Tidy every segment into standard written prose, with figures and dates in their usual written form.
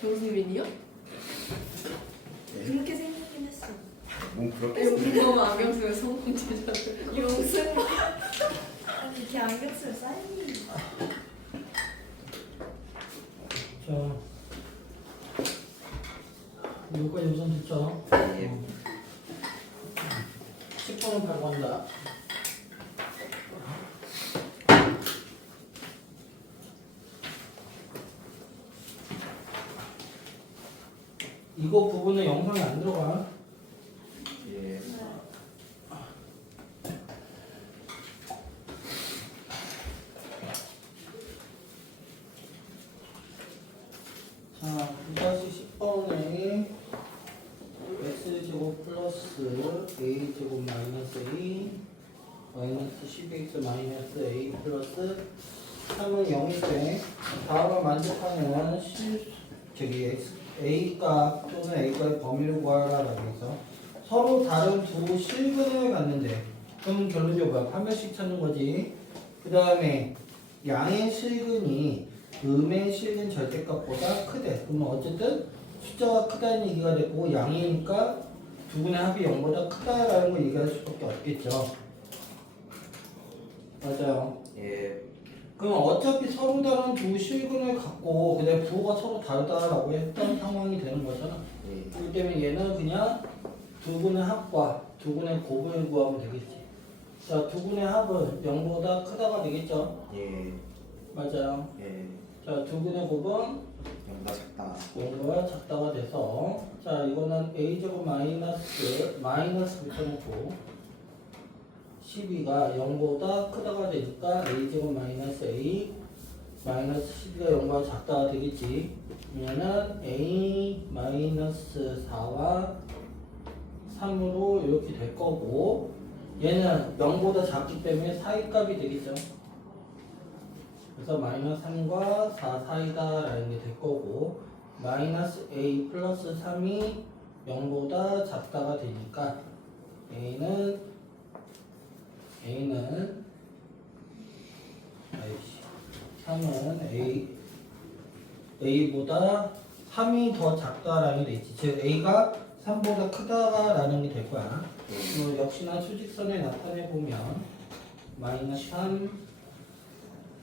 정수민이요? 그렇게 생각긴 했어. 뭐 그렇게 너무 안경 쓰면 성공제잖아요. 용승. 아니 이렇게 안경 쓰면 사인이. 자, 여기까지 우선 듣죠? 예. 10번은 바로 간다. 이거 부분은 영상에 안 들어가. 예. 자, 2-10번에 x제곱 플러스 a제곱 마이너스 a 마이너스 12x 마이너스 a 플러스 3은 0일 때 다음을 만족하는 a값 또는 a값의 범위를 구하라라고 해서 서로 다른 두 실근을 갖는데 그럼 결론적으로 뭐야? 한 명씩 찾는 거지. 그 다음에 양의 실근이 음의 실근 절대값보다 크대. 그러면 어쨌든 숫자가 크다는 얘기가 되고 양이니까 두 분의 합이 0보다 크다라는 걸 얘기할 수밖에 없겠죠. 맞아요. 예. 그럼 어차피 서로 다른 두 실근을 갖고 근데 부호가 서로 다르다라고 했던 상황이 되는 거잖아. 예. 그렇기 때문에 얘는 그냥 두 분의 합과 두 분의 곱을 구하면 되겠지. 자, 두 분의 합은 0보다 크다가 되겠죠. 예. 맞아요. 예. 자, 두 분의 곱은 0보다 작다. 0보다 작다가 돼서 자, 이거는 a제곱 마이너스 붙여놓고 12가 0보다 크다가 되니까 a제곱 마이너스 a 마이너스 12가 0보다 작다가 되겠지. 그러면은 a 마이너스 4와 3으로 이렇게 될 거고 얘는 0보다 작기 때문에 사이값이 되겠죠. 그래서 마이너스 3과 4 사이다 라는 게 될 거고 마이너스 a 플러스 3이 0보다 작다가 되니까 a는 아이씨 3은 a보다 3이 더 작다라는 게 되지. 즉 a가 3보다 크다라는 게 될 거야. 역시나 수직선에 나타내 보면 마이너스 3,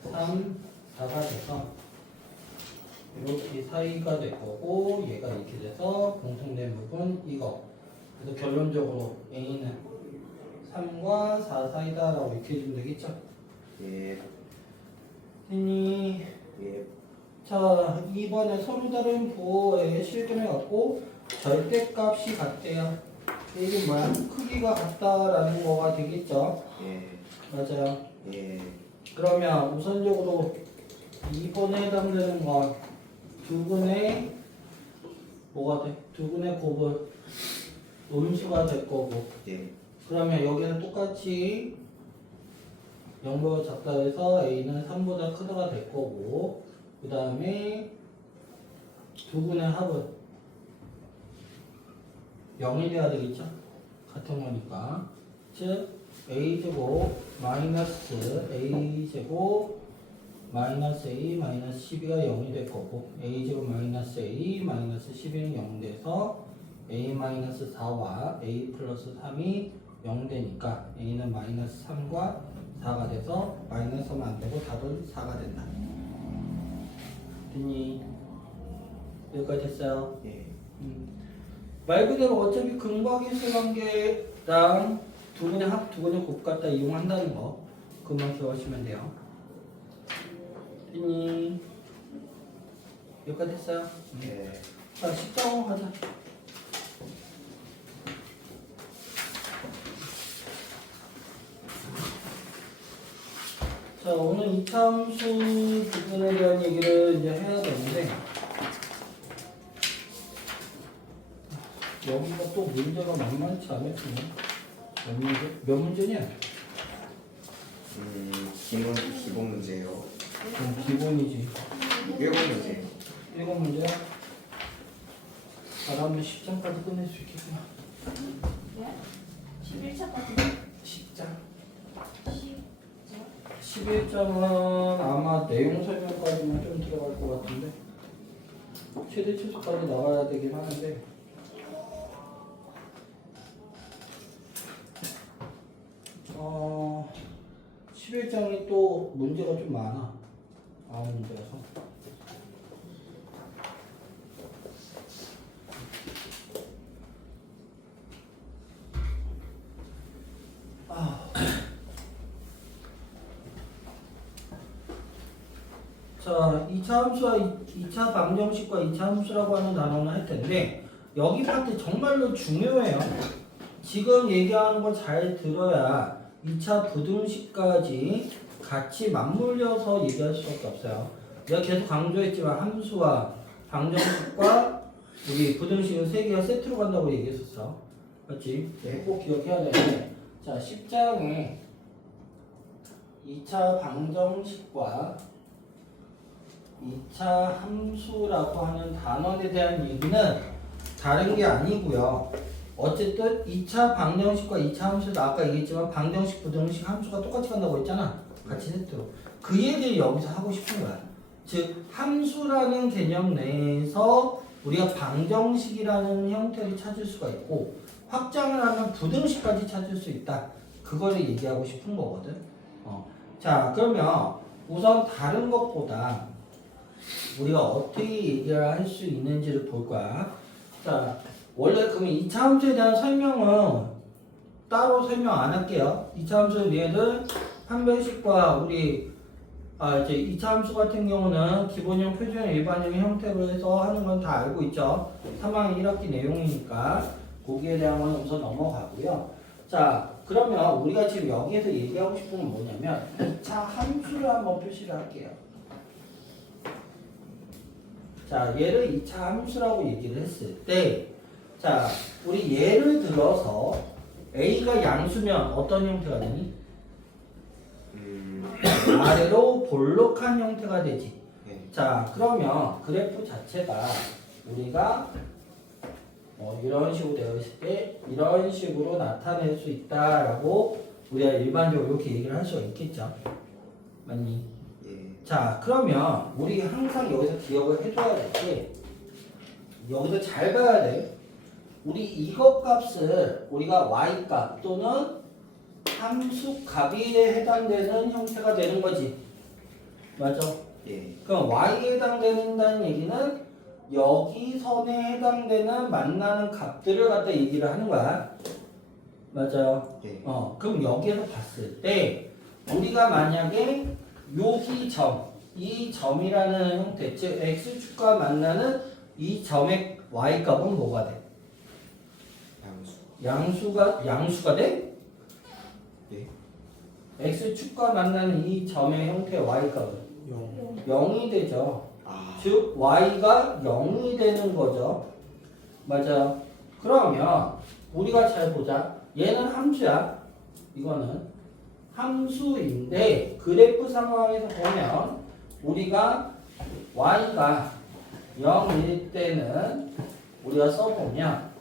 4가 돼서 이렇게 사이가 될 거고 얘가 이렇게 돼서 공통된 부분 이거. 그래서 결론적으로 a는 3과 4 사이다라고 이렇게 해주면 되겠죠. 예. 됐니? 예. 자, 2번에 서로 다른 부호의 실근을 갖고 절대값이 같대요. 이게 뭐야? 크기가 같다라는 거가 되겠죠. 예. 맞아요. 예. 그러면 우선적으로 2번에 해당되는 건 두 분의 뭐가 돼? 두 분의 곱은 음수가 될 거고. 예. 그러면 여기는 똑같이 0보다 작다 해서 a는 3보다 크다가 될 거고 그 다음에 두 분의 합은 0이 돼야 되겠죠? 같은 거니까 즉 a제곱 마이너스 a제곱 마이너스 a 마이너스 12가 0이 될 거고 a제곱 마이너스 a 마이너스 12는 0 돼서 a 마이너스 4와 a 플러스 3이 0 되니까 a는 마이너스 3과 4가 돼서 마이너스 하면 안 되고 답은 4가 된다. 됐니? 여기까지 됐어요? 예. 말 그대로 어차피 근과계수 관계랑 두 분의 합, 두 분의 곱 갖다 이용한다는 거 그만 기억하시면 돼요. 됐니? 여기까지 됐어요? 예. 자, 10장으로 가자. 자, 오늘 이차함수 부분에 대한 얘기를 이제 해야 되는데 여기가 또 문제가 만만치 않았지만 몇 문제냐? 기본 문제요. 기본이지. 1번 문제. 1번 문제야? 잘하면 10장까지 끝낼 수 있겠구나. 네? 11차까지 10장. 10죠? 11장은 아마 내용 설명까지만 좀 들어갈 것 같은데 최대 최소까지 나가야 되긴 하는데 어 11장이 또 문제가 좀 많아. 문제라서 자, 2차 함수와 2차 방정식과 2차 함수라고 하는 단어는 할 텐데 여기 파트 정말로 중요해요. 지금 얘기하는 걸 잘 들어야 2차 부등식까지 같이 맞물려서 얘기할 수밖에 없어요. 내가 계속 강조했지만 함수와 방정식과 우리 부등식은 세 개가 세트로 간다고 얘기했었어. 맞지? 네, 꼭 기억해야 되는데 자, 10장에 2차 방정식과 2차 함수라고 하는 단원에 대한 얘기는 다른 게 아니고요. 어쨌든 2차 방정식과 2차 함수도 아까 얘기했지만 방정식, 부등식, 함수가 똑같이 간다고 했잖아. 같이 세트로. 그 얘기를 여기서 하고 싶은 거야. 즉 함수라는 개념 내에서 우리가 방정식이라는 형태를 찾을 수가 있고 확장을 하면 부등식까지 찾을 수 있다. 그거를 얘기하고 싶은 거거든. 자, 그러면 우선 다른 것보다 우리가 어떻게 얘기를 할 수 있는지를 볼 거야. 자, 원래 그러면 2차 함수에 대한 설명은 따로 설명 안 할게요. 2차 함수는 얘들 판별식과 우리 이제 2차 함수 같은 경우는 기본형, 표준형, 일반형 형태로 해서 하는 건 다 알고 있죠. 3학년 1학기 내용이니까 거기에 대한 건 우선 넘어가고요. 자, 그러면 우리가 지금 여기에서 얘기하고 싶은 건 뭐냐면 2차 함수를 한번 표시를 할게요. 자, 얘를 2차 함수라고 얘기를 했을 때, 자, 우리 예를 들어서 A가 양수면 어떤 형태가 되니? 아래로 볼록한 형태가 되지. 네. 자, 그러면 그래프 자체가 우리가 이런 식으로 되어 있을 때 이런 식으로 나타낼 수 있다라고 우리가 일반적으로 이렇게 얘기를 할 수가 있겠죠. 맞니? 예. 자, 그러면 우리 항상 여기서 기억을 해줘야 될 게 여기서 잘 봐야 돼. 우리 이것 값을 우리가 y값 또는 함수 값에 해당되는 형태가 되는 거지. 맞아? 예. 그럼 y에 해당된다는 얘기는 여기 선에 해당되는 만나는 값들을 갖다 얘기를 하는 거야. 맞아요? 예. 그럼 여기에서 봤을 때 우리가 만약에 여기 점, 이 점이라는 형태, 즉 x축과 만나는 이 점의 y값은 뭐가 돼? 양수. 양수가 돼? 예. x축과 만나는 이 점의 형태 y값은 0이 되죠. 아. 즉 y가 0이 되는 거죠. 맞아요. 그러면 우리가 잘 보자. 얘는 함수야. 이거는 함수인데 그래프 상황에서 보면 우리가 y가 0일 때는 우리가 써보면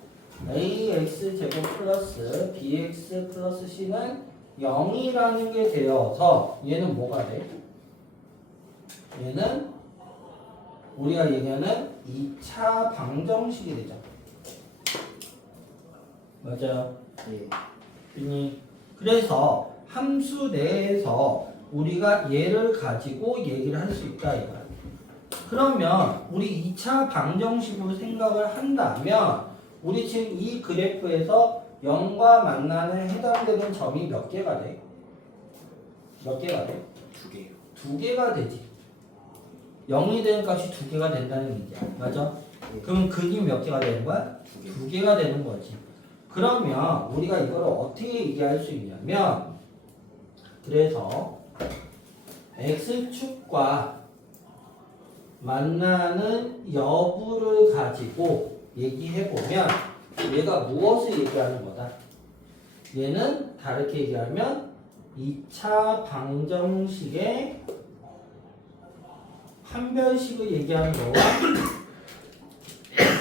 ax 제곱 플러스 bx 플러스 c는 0이라는 게 되어서 얘는 뭐가 돼? 얘는 우리가 얘기하는 2차 방정식이 되죠. 맞아요. 예. 그래서 함수 내에서 우리가 얘를 가지고 얘기를 할 수 있다 이거야. 그러면 우리 2차 방정식으로 생각을 한다면 우리 지금 이 그래프에서 0과 만나는 해당되는 점이 몇 개가 돼? 몇 개가 돼? 2개요. 2개가 되지. 0이 되는 값이 2개가 된다는 얘기야. 맞아? 그럼 극이 몇 개가 되는 거야? 2개가 되는 거지. 그러면 우리가 이걸 어떻게 얘기할 수 있냐면 그래서 x축과 만나는 여부를 가지고 얘기해보면 얘가 무엇을 얘기하는 거다? 얘는 다르게 얘기하면 2차 방정식의 판별식을 얘기하는 거와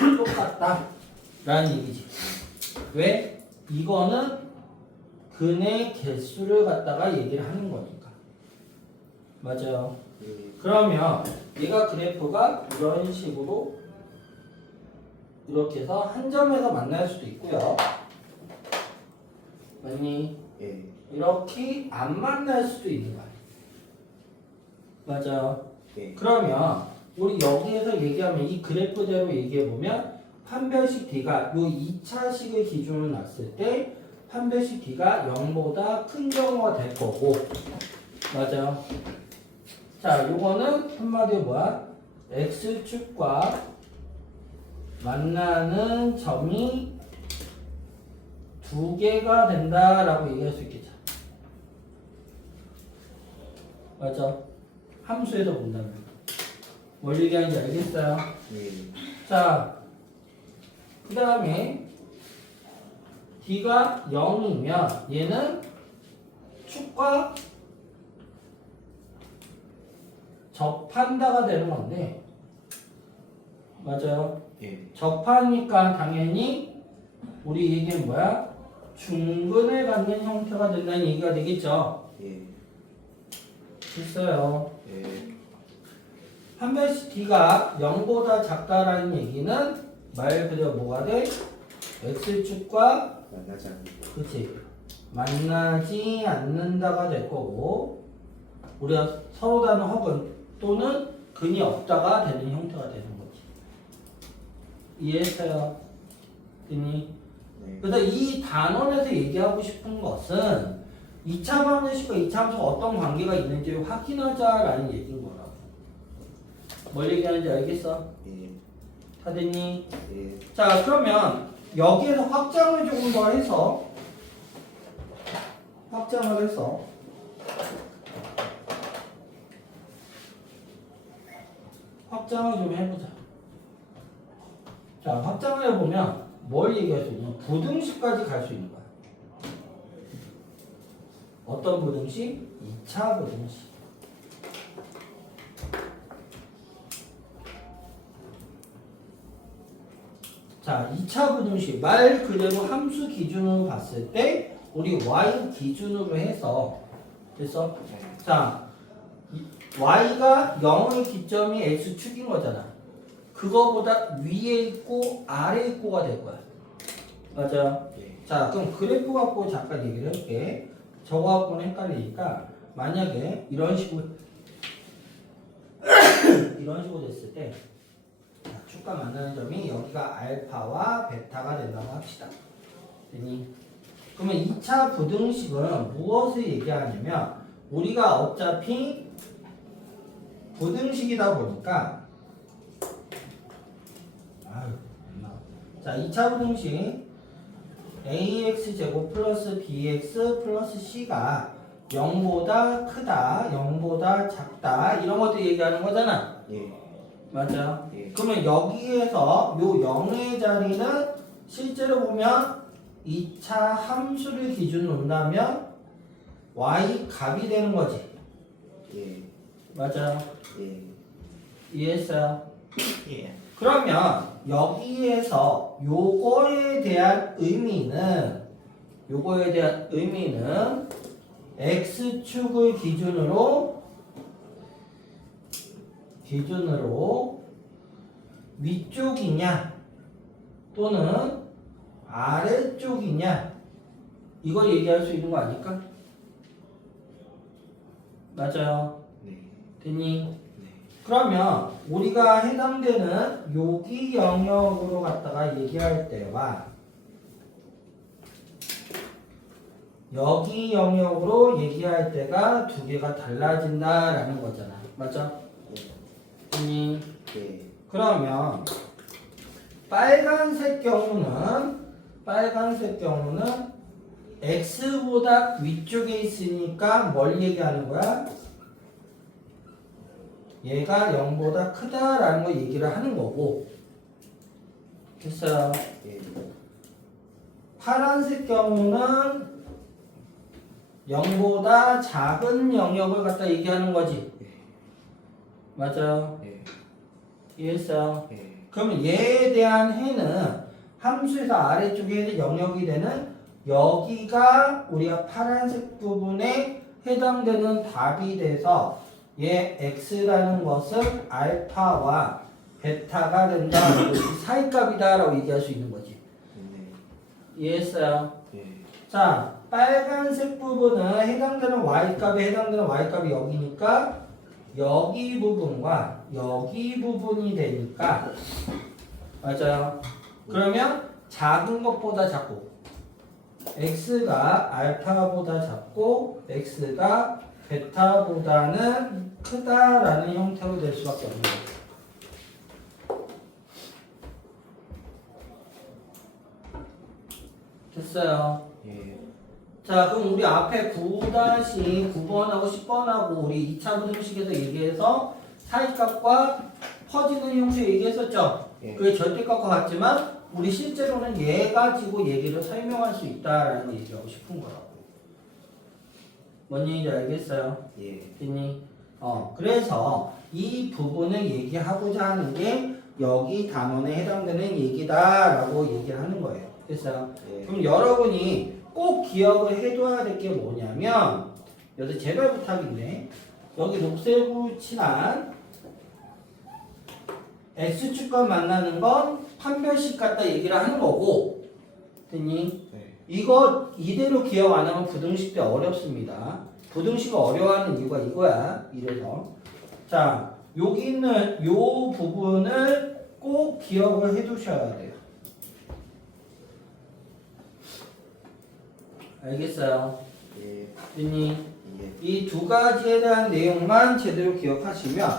똑같다 라는 얘기지. 왜? 이거는 근의 개수를 갖다가 얘기를 하는 거니까. 맞아요. 예. 그러면 얘가 그래프가 이런 식으로 이렇게 해서 한 점에서 만날 수도 있고요. 맞니? 예. 이렇게 안 만날 수도 있는 거야. 맞아요. 예. 그러면 우리 여기에서 얘기하면 이 그래프대로 얘기해보면 판별식 D가 요 2차식을 기준으로 놨을 때 판별식 D가 0보다 큰 경우가 될 거고. 맞아요. 자, 요거는 한마디로 뭐야? X축과 만나는 점이 두 개가 된다라고 얘기할 수 있겠죠. 맞죠? 함수에서 본다면. 뭘 얘기하는지 알겠어요? 예. 자, 그 다음에 D가 0이면 얘는 축과 접한다가 되는 건데, 맞아요? 예. 접하니까 당연히 우리 얘기는 뭐야? 중근을 갖는 형태가 된다는 얘기가 되겠죠? 예. 됐어요. 예. 판별식 D가 0보다 작다라는 얘기는 말 그대로 뭐가 돼? X축과 만나지 않는 거. 그치 만나지 않는다가 될 거고 우리가 서로 다른 허근 또는 근이 없다가 되는 형태가 되는 거지. 이해했어요? 됐니? 네. 그래서 이 단원에서 얘기하고 싶은 것은 2차 방정식과 2차 함수가 어떤 관계가 있는지를 확인하자라는 얘기인 거라고. 뭘 얘기하는지 알겠어? 예. 다 됐니? 예. 자, 그러면 여기에서 확장을 조금 더 해서 확장을 해서 확장을 좀 해보자. 자, 확장을 해보면 뭘 얘기할 수 있냐? 부등식까지 갈 수 있는 거야. 어떤 부등식? 2차 부등식. 자, 2차 부등식 말 그대로 함수 기준으로 봤을 때 우리 y 기준으로 해서 됐어? 자, y가 0의 기점이 x축인 거잖아. 그거보다 위에 있고 아래에 있고가 될 거야. 맞아요? 예. 자, 그럼 그래프 갖고 잠깐 얘기를 해볼게. 저거 갖고는 헷갈리니까 만약에 이런 식으로 이런 식으로 됐을 때 축과 만나는 점이 여기가 알파와 베타가 된다고 합시다. 됐니? 그러면 2차 부등식은 무엇을 얘기하냐면 우리가 어차피 부등식이다 보니까 자, 2차 부등식 ax 제곱 플러스 bx 플러스 c가 0보다 크다, 0보다 작다 이런 것들 얘기하는 거잖아. 예. 맞아. 예. 그러면 여기에서 요 0의 자리는 실제로 보면 2차 함수를 기준으로 놓는다면 y 값이 되는 거지. 예. 맞아요. 예. 이해했어요? 예. 그러면 여기에서 요거에 대한 의미는 x축을 기준으로 위쪽이냐 또는 아래쪽이냐 이걸 얘기할 수 있는 거 아닐까? 맞아요. 네. 됐니? 네. 그러면 우리가 해당되는 여기 영역으로 갖다가 얘기할 때와 여기 영역으로 얘기할 때가 두 개가 달라진다라는 거잖아. 맞죠? 됐니? 예. 그러면 빨간색 경우는 x보다 위쪽에 있으니까 뭘 얘기하는 거야? 얘가 0보다 크다라는 거 얘기를 하는 거고. 됐어요. 예. 파란색 경우는 0보다 작은 영역을 갖다 얘기하는 거지. 맞아요. 예. 이해했어요? 예. 그러면 얘에 대한 해는 함수에서 아래쪽에 영역이 되는 여기가 우리가 파란색 부분에 해당되는 답이 돼서 얘 x라는 것은 알파와 베타가 된다. 이 사이값이다라고 얘기할 수 있는 거지. 네. 이해했어요? 예. 자, 빨간색 부분은 해당되는 y값에 해당되는 y값이 여기니까 여기 부분과 여기 부분이 되니까 맞아요. 그러면 작은 것보다 작고 x가 알파보다 작고 x가 베타보다는 크다라는 형태로 될 수밖에 없는 거예요. 됐어요. 예. 자, 그럼 우리 앞에 9-9번하고 10번하고 우리 2차 부등식에서 얘기해서 사이값과 퍼지는 형태 얘기했었죠? 예. 그게 절대값과 같지만 우리 실제로는 얘 가지고 얘기를 설명할 수 있다라는 얘기하고 싶은 거라고. 뭔 얘기인지 알겠어요? 예. 됐니? 그래서 이 부분을 얘기하고자 하는 게 여기 단원에 해당되는 얘기다라고 얘기를 하는 거예요. 됐어요? 예. 그럼 여러분이 꼭 기억을 해둬야 될 게 뭐냐면 여기서 제발 부탁인데 여기 녹색으로 칠한 X축과 만나는 건 판별식 같다 얘기를 하는 거고 됐니? 네. 이거 이대로 기억 안 하면 부등식 때 어렵습니다. 부등식을 어려워하는 이유가 이거야. 이래서 자 여기 있는 요 부분을 꼭 기억을 해두셔야 돼요. 알겠어요? 예. 됐니? 예. 이 두 가지에 대한 내용만 제대로 기억하시면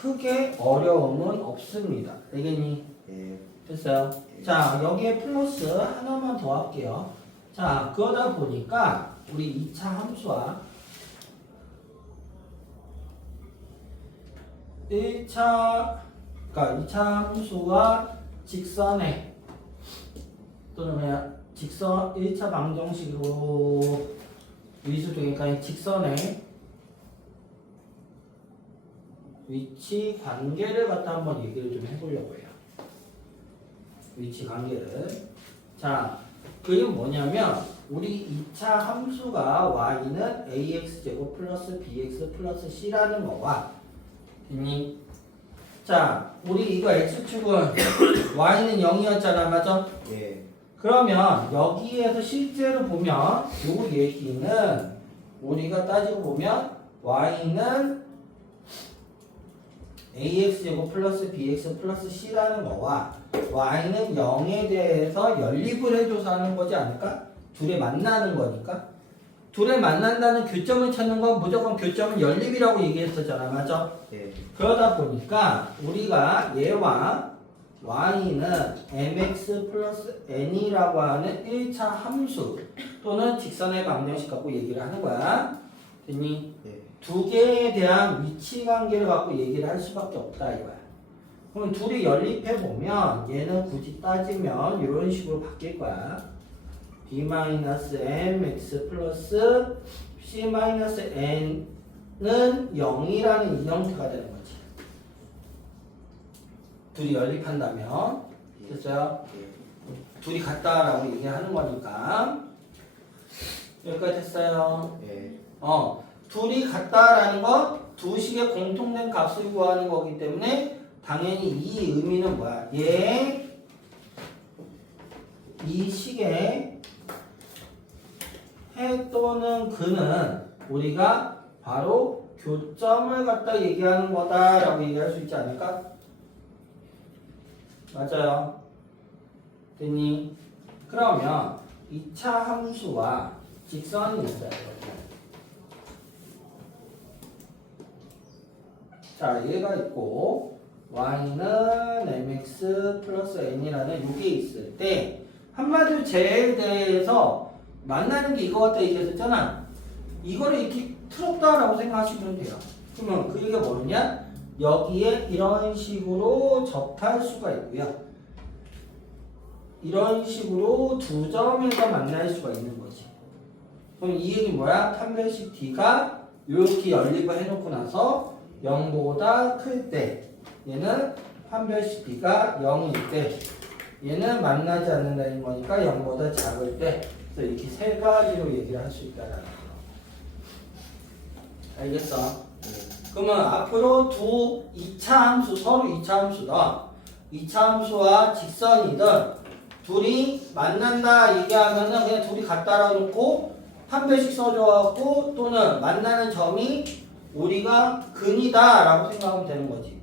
크게 어려움은 없습니다. 알겠니? 예. 됐어요? 자, 여기에 플러스 하나만 더 할게요. 자, 그러다 보니까 우리 2차 함수와 1차, 그러니까 2차 함수와 직선의 또는 그냥 직선 1차 방정식으로 위수되니까 직선의 위치 관계를 갖다 한번 얘기를 좀 해보려고 해요. 위치 관계를. 자, 그게 뭐냐면 우리 2차 함수가 y는 ax제곱 플러스 bx 플러스 c라는 거와 됐니? 자, 우리 이거 x축은 y는 0이었잖아, 맞아? 예. 그러면 여기에서 실제로 보면 요 얘기는 우리가 따지고 보면 y는 ax제곱 플러스 bx 플러스 c라는 거와 y는 0에 대해서 연립을 해줘서 하는 거지 않을까? 둘이 만나는 거니까. 둘이 만난다는 교점을 찾는 건 무조건 교점은 연립이라고 얘기했었잖아, 맞아? 예. 그러다 보니까 우리가 얘와 y는 mx 플러스 n이라고 하는 1차 함수 또는 직선의 방정식 갖고 얘기를 하는 거야. 됐니? 예. 두 개에 대한 위치 관계를 갖고 얘기를 할 수밖에 없다 이거야. 그럼 둘이 연립해 보면 얘는 굳이 따지면 이런 식으로 바뀔 거야. b-mx 플러스 c-n은 0이라는 이 형태가 되는 거지. 둘이 연립한다면 됐어요? 예. 둘이 같다라고 얘기하는 거니까 여기까지 됐어요. 예. 둘이 같다라는 건 두 식의 공통된 값을 구하는 거기 때문에 당연히 이 의미는 뭐야? 이 식의 해 또는 근은 우리가 바로 교점을 갖다 얘기하는 거다라고 얘기할 수 있지 않을까? 맞아요. 됐니? 그러면 2차 함수와 직선이 있어요. 자, 얘가 있고 y는 mx 플러스 n이라는 이게 있을 때 한마디로 쟤에 대해서 만나는 게 이거 같다 얘기했었잖아. 이거를 이렇게 틀었다라고 생각하시면 돼요. 그러면 그 얘기가 뭐냐? 여기에 이런 식으로 접할 수가 있고요. 이런 식으로 두 점에서 만날 수가 있는 거지. 그럼 이 얘기 뭐야? 판별식 D가 이렇게 연립을 해놓고 나서 0보다 클 때 얘는 판별식 b가 0일 때 얘는 만나지 않는다는 거니까 0보다 작을 때 그래서 이렇게 세 가지로 얘기를 할 수 있다라는 거. 알겠어? 그러면 앞으로 두 2차 함수 서로 2차 함수다. 2차 함수와 직선이든 둘이 만난다 얘기하면은 그냥 둘이 갖다 놓고 판별식 써줘갖고 또는 만나는 점이 우리가 근이다 라고 생각하면 되는 거지.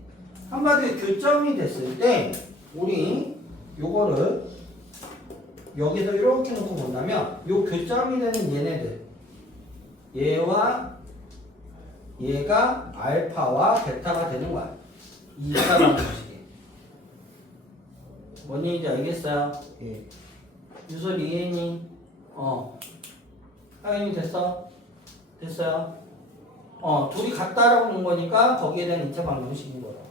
한마디로 교점이 됐을 때 우리 요거를 여기서 이렇게 놓고 본다면 요 교점이 되는 얘네들 얘와 얘가 알파와 베타가 되는 거야. 이 이차 방정식이. 뭔 얘기인지 알겠어요? 예. 유솔 이해니? 하연이 됐어? 됐어요? 둘이 같다라고 놓은 거니까 거기에 대한 2차 방정식인 거라고.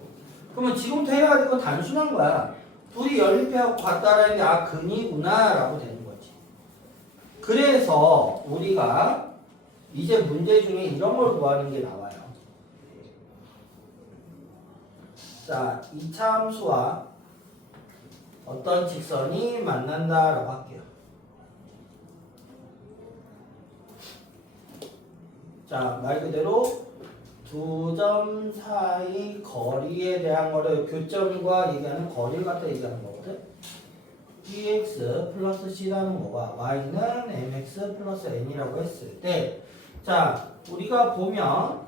그러면 지금부터 해야 될 건 단순한 거야. 둘이 연립해하고 같다라는 게 근이구나 라고 되는 거지. 그래서 우리가 이제 문제 중에 이런 걸 구하는 게 나와요. 자, 2차 함수와 어떤 직선이 만난다라고 할게요. 자, 말 그대로 두 점 사이 거리에 대한 거를 교점과 얘기하는 거리를 갖다 얘기하는 거거든. bx 플러스 c라는 거가 y는 mx 플러스 n이라고 했을 때, 자, 우리가 보면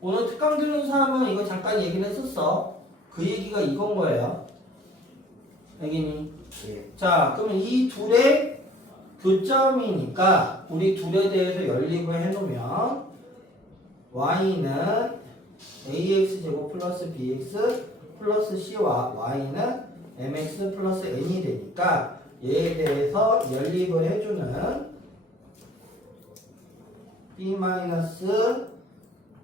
오늘 특강 들은 사람은 이거 잠깐 얘기를 했었어. 그 얘기가 이건 거예요. 알겠니? 예. 자, 그러면 이 둘의 교점이니까 우리 둘에 대해서 연립을 해놓으면 y는 ax제곱 플러스 bx 플러스 c와 y는 mx 플러스 n이 되니까 얘에 대해서 연립을 해주는 b 마이너스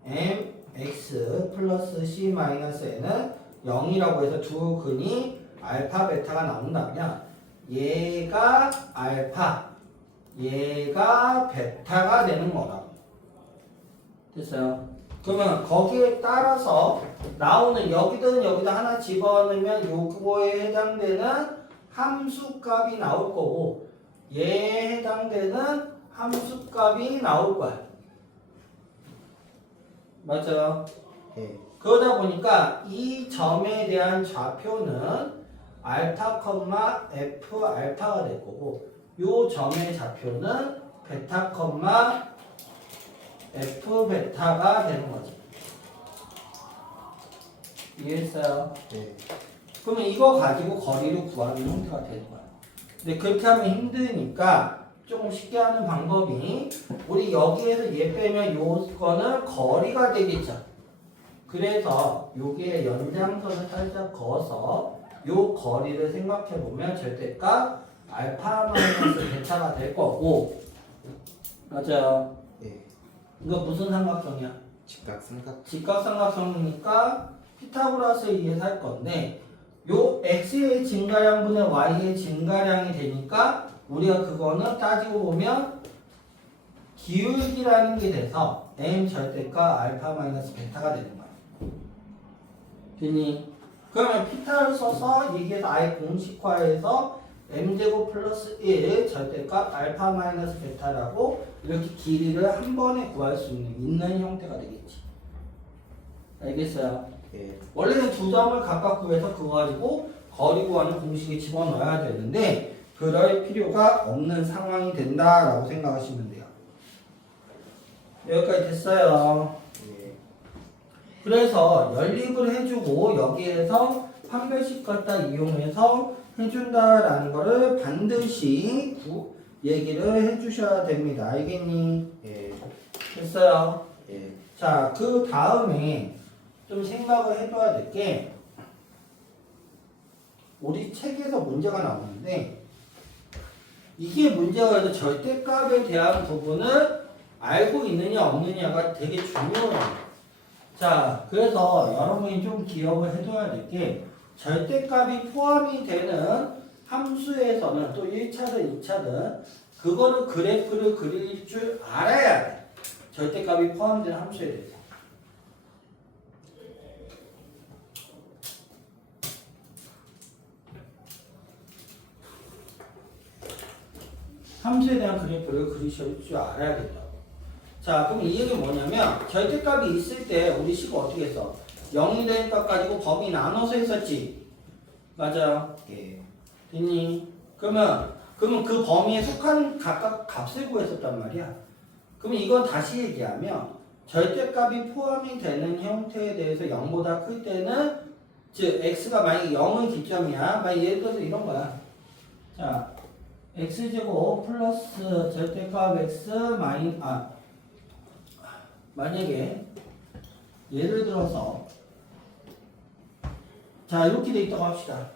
mx 플러스 c 마이너스 n은 0이라고 해서 두 근이 알파 베타가 나온다면 얘가 알파 얘가 베타가 되는 거라고. 됐어요? 그러면 거기에 따라서 나오는 여기든 여기다 하나 집어넣으면 요거에 해당되는 함수값이 나올 거고 얘에 해당되는 함수값이 나올 거야. 맞아요? 예. 그러다 보니까 이 점에 대한 좌표는 알파, f 알파가 될 거고 요 점의 좌표는 베타, f 베타가 되는 거지. 이해했어요? 예. 그러면 이거 가지고 거리를 구하는 형태가 되는 거야. 근데 그렇게 하면 힘드니까 조금 쉽게 하는 방법이 우리 여기에서 얘 빼면 요거는 거리가 되겠죠. 그래서 여기에 연장선을 살짝 그어서 요 거리를 생각해 보면 절대값 알파 마이너스 베타가 될 거고. 맞아요. 예. 이거 무슨 삼각형이야? 직각삼각. 직각삼각형이니까 피타고라스에 의해서 할 건데 요 x의 증가량분의 y의 증가량이 되니까 우리가 그거는 따지고 보면 기울기라는 게 돼서 m 절대값 알파 마이너스 베타가 되는 거야. 됐니? 그러면 피타를 써서 얘기해서 아예 공식화해서 m제곱 플러스 1 절대값 알파 마이너스 베타라고 이렇게 길이를 한 번에 구할 수 있는 형태가 되겠지. 알겠어요? 예. 원래는 두 점을 각각 구해서 그거 가지고 거리 구하는 공식에 집어넣어야 되는데 그럴 필요가 없는 상황이 된다라고 생각하시면 돼요. 여기까지 됐어요. 예. 그래서 연립을 해주고 여기에서 판별식 갖다 이용해서 해준다라는 거를 반드시 얘기를 해주셔야 됩니다. 알겠니? 예. 됐어요? 예. 자, 그 다음에 좀 생각을 해둬야 될 게 우리 책에서 문제가 나오는데 이게 문제가 돼서 절대값에 대한 부분을 알고 있느냐 없느냐가 되게 중요해요. 자, 그래서 여러분이 좀 기억을 해둬야 될 게 절대값이 포함이 되는 함수에서는 또 1차든 2차든 그거를 그래프를 그릴 줄 알아야 돼. 절대값이 포함된 함수에 대해서. 함수에 대한 그래프를 그리실 줄 알아야 된다고. 자, 그럼 이 얘기는 뭐냐면 절대값이 있을 때 우리 식을 어떻게 했어? 0이 되는 값 가지고 범위 나눠서 했었지. 맞아요. 예. 됐니? 그러면 그 범위에 속한 각각 값을 구했었단 말이야. 그러면 이건 다시 얘기하면 절대값이 포함이 되는 형태에 대해서 0보다 클 때는 즉 x가 만약에 0은 기점이야. 만약 예를 들어서 이런 거야. 자, x제곱 플러스 절대값 x 만약에 예를 들어서 자 이렇게 돼 있다고 합시다.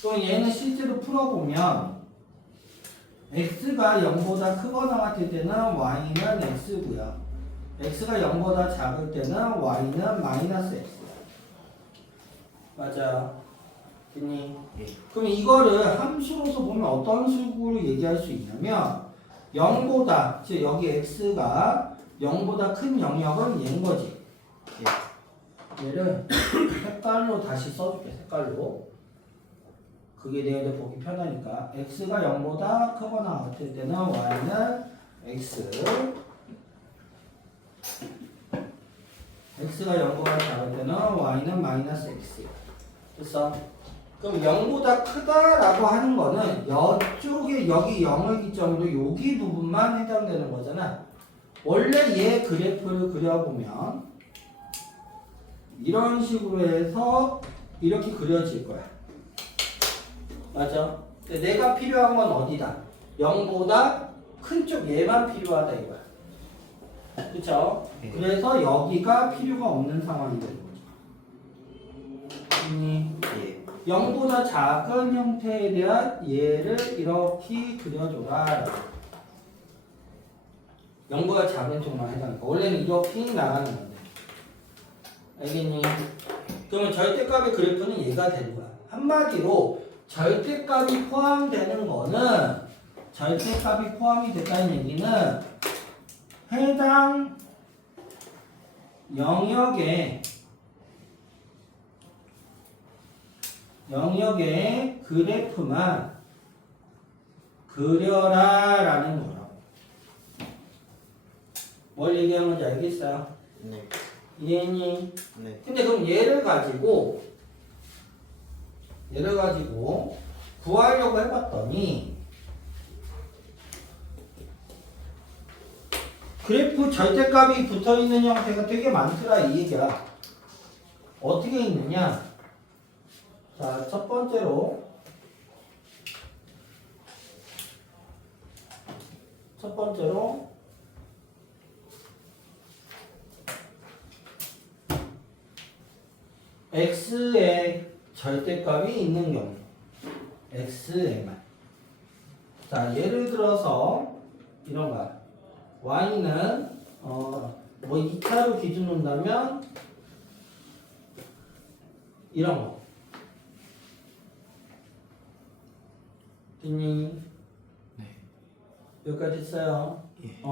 그럼 얘는 실제로 풀어보면 x가 0보다 크거나 같을 때는 y는 x고요. x가 0보다 작을 때는 y는 마이너스 x야. 맞아요. 됐니? 예. 그럼 이거를 함수로서 보면 어떤 식으로 얘기할 수 있냐면 0보다 즉 여기 x가 0보다 큰 영역은 얘인 거지. 예. 얘를 색깔로 다시 써줄게. 색깔로. 그게 내가 보기 편하니까 x가 0보다 크거나 같을 때는 y는 x x가 0보다 작을 때는 y는 마이너스 x야. 됐어? 그럼 0보다 크다라고 하는 거는 이쪽에 여기 0을 기점으로 여기 부분만 해당되는 거잖아. 원래 얘 그래프를 그려보면 이런 식으로 해서 이렇게 그려질 거야. 맞아? 근데 내가 필요한 건 어디다? 0보다 큰 쪽 얘만 필요하다 이거야. 그쵸? 네. 그래서 여기가 필요가 없는 상황이 되는 거죠. 예. 0보다 작은 형태에 대한 얘를 이렇게 그려줘라. 0보다 작은 쪽만 해당해. 원래는 이렇게 나가는 건데. 알겠니? 그러면 절대값의 그래프는 얘가 되는 거야. 한마디로 절대값이 포함되는 거는 절대값이 포함이 됐다는 얘기는 해당 영역의 그래프만 그려라 라는 거라고. 뭘 얘기하는 건지 알겠어요? 네. 이해했니? 네. 근데 그럼 얘를 가지고 구하려고 해봤더니 그래프 절대값이 붙어있는 형태가 되게 많더라 이 얘기야. 어떻게 있느냐? 자, 첫 번째로 x의 절대값이 있는 경우 x에만. 자, 예를 들어서 이런 거야. y는 뭐 2차로 기준 놓는다면 이런 거. 됐니? 네. 여기까지 했어요. 예.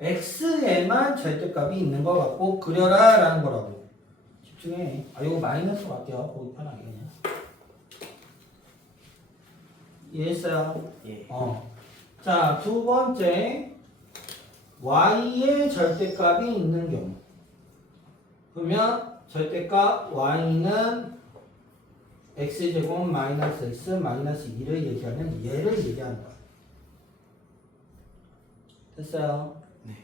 x에만 절대값이 있는 것 같고 그려라 라는 거라고. 집중해. 이거 마이너스 갈게요. 보기 편하게 그냥. 이해했어요? 예. 자, 두 번째 y의 절대값이 있는 경우. 그러면 절대값 y는 x제곱 마이너스 x 마이너스 2를 얘기하면 얘를 얘기하는 거야. 됐어요? 네.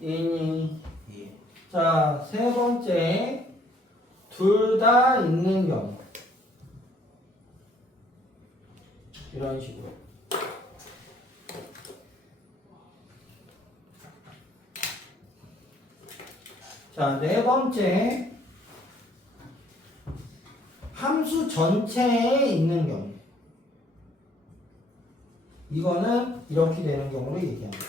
이해니? 예. 자, 세 번째 둘 다 있는 경우. 이런 식으로. 자, 네 번째 함수 전체에 있는 경우. 이거는 이렇게 되는 경우로 얘기합니다.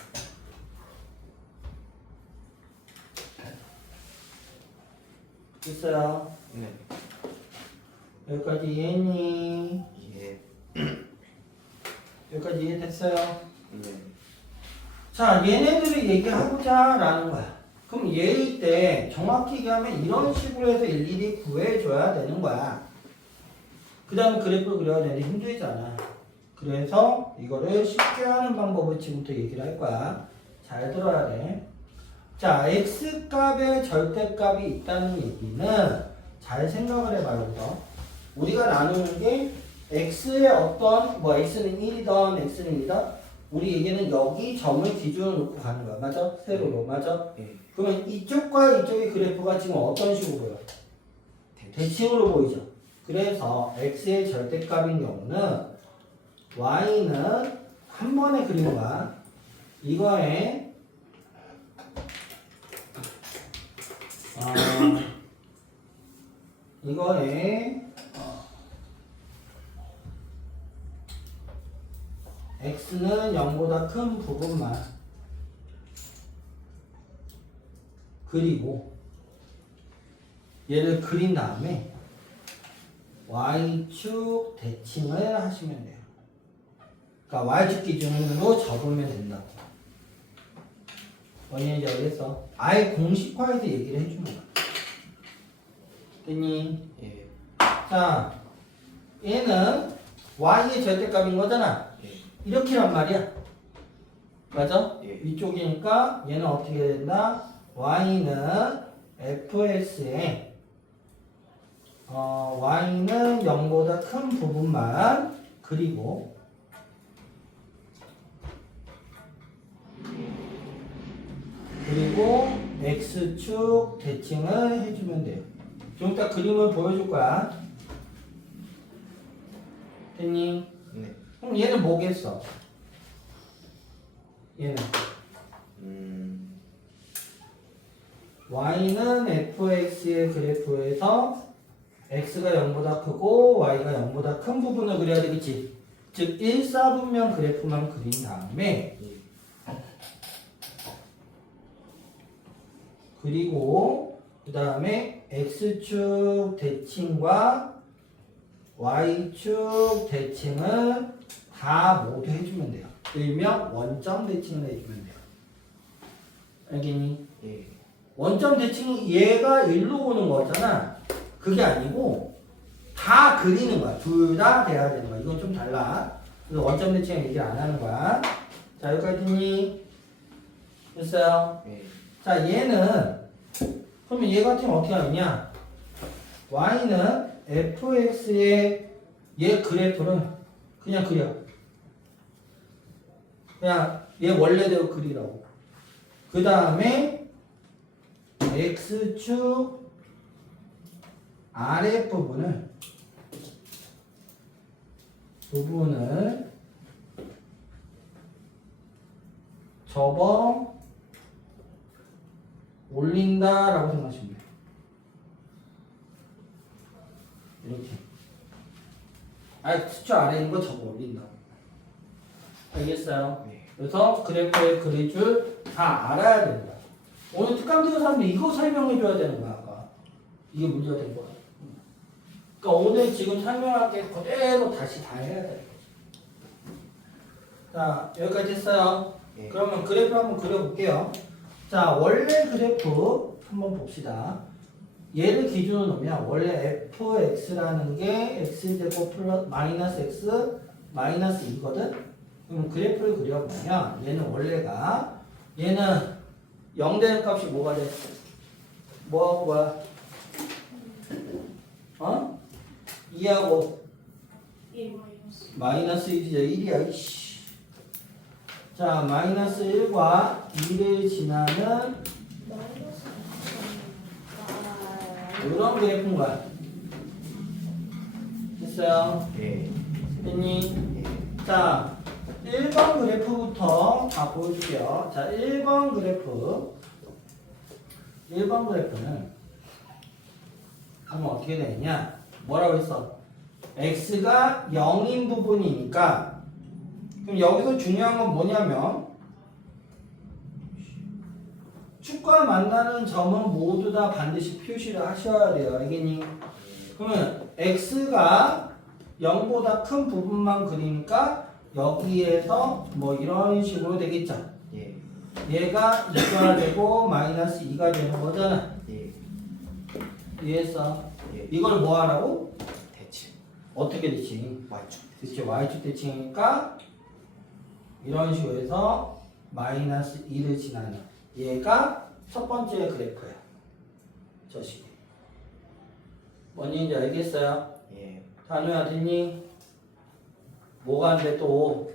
됐어요? 네. 여기까지 이해했니? 예. 여기까지 이해됐어요? 네. 자, 얘네들을 얘기하고자 라는 거야. 그럼 얘일 때 정확히 얘기하면 이런 식으로 해서 일일이 구해줘야 되는 거야. 그 다음 그래프를 그려야 되는데 힘들잖아. 그래서 이거를 쉽게 하는 방법을 지금부터 얘기를 할 거야. 잘 들어야 돼. 자, x값의 절대값이 있다는 얘기는 잘 생각을 해봐요. 우리가 나누는 게 x의 어떤 뭐 x는 1이던 x는 2다. 우리 얘기는 여기 점을 기준으로 놓고 가는 거야. 맞아? 세로로. 맞아? 예. 그러면 이쪽과 이쪽의 그래프가 지금 어떤 식으로 보여? 대칭으로 보이죠. 그래서 x의 절대값인 경우는 y는 한 번에 그리는 거야. 이거에 x는 0보다 큰 부분만 그리고 얘를 그린 다음에 y축 대칭을 하시면 돼요. 그러니까 y축 기준으로 접으면 된다고. 원인지 알겠어? 아예 공식화해서 얘기를 해주는 거야. 됐니? 예. 자, 얘는 y의 절대값인 거잖아. 예. 이렇게란 말이야. 맞아? 예. 위쪽이니까 얘는 어떻게 된다? y는 fs에 y는 0보다 큰 부분만 그리고 x축 대칭을 해주면 돼요. 좀 이따 그림을 보여줄 거야. 됐니? 네. 그럼 얘는 뭐겠어? 얘는 y는 fx의 그래프에서 x가 0보다 크고 y가 0보다 큰 부분을 그려야 되겠지. 즉 1사분면 그래프만 그린 다음에 그리고 그 다음에 x축 대칭과 y축 대칭을 다 모두 해주면 돼요. 일명 원점 대칭을 해주면 돼요. 알겠니? 예. 원점 대칭이 얘가 일로 오는 거잖아. 그게 아니고 다 그리는 거야. 둘 다 돼야 되는 거야. 이건 좀 달라. 그래서 원점 대칭 얘기 안 하는 거야. 자, 여기까지 됐니? 됐어요? 예. 자, 얘는 그러면 얘 같으면 어떻게 하느냐? y는 fx의 얘 그래프는 그냥 그려. 그냥 얘 원래대로 그리라고. 그 다음에 x축 아랫부분을 접어 올린다라고 생각하시면 돼요. 이렇게. 수축 아래에 있는 거 접어 올린다. 알겠어요? 네. 그래서 그래프에 그릴 줄 다 알아야 된다. 오늘 특강 들은 사람들 이거 설명해 줘야 되는 거야. 아까. 이게 문제가 된 거야. 그러니까 오늘 지금 설명할 게 그대로 다시 다 해야 돼. 자, 여기까지 했어요. 네. 그러면 그래프 한번 그려볼게요. 자, 원래 그래프 한번 봅시다. 얘를 기준으로 놓으면 원래 fx라는 게 x제곱 플러스 마이너스 x 마이너스 2거든? 그럼 그래프를 그려보면 얘는 원래가 얘는 0 되는 값이 뭐가 돼? 뭐하고 뭐야? 2하고 마이너스 1이죠. 1이야. 이씨. 자, 마이너스 1과 2를 지나는 이런 그래프인 거야. 됐어요? 예. 됐니? 예. 자, 1번 그래프부터 다 보여줄게요. 자, 1번 그래프. 1번 그래프는 하면 어떻게 되느냐? 뭐라고 했어? x가 0인 부분이니까 그럼 여기서 중요한 건 뭐냐면 축과 만나는 점은 모두 다 반드시 표시를 하셔야 돼요. 알겠니? 그러면 x가 0보다 큰 부분만 그리니까 여기에서 뭐 이런 식으로 되겠죠. 예. 얘가 2가 되고 마이너스 2가 되는 거잖아. 예. 이해했어? 예. 이걸 뭐 하라고? 대칭. 어떻게 되지? Y축 그치? y축 대칭이니까 이런 식으로 해서 마이너스 2를 지나는 얘가 첫 번째 그래프예요. 저 식이. 뭔지 알겠어요? 예. 단우야 됐니? 뭐가 안 돼 또?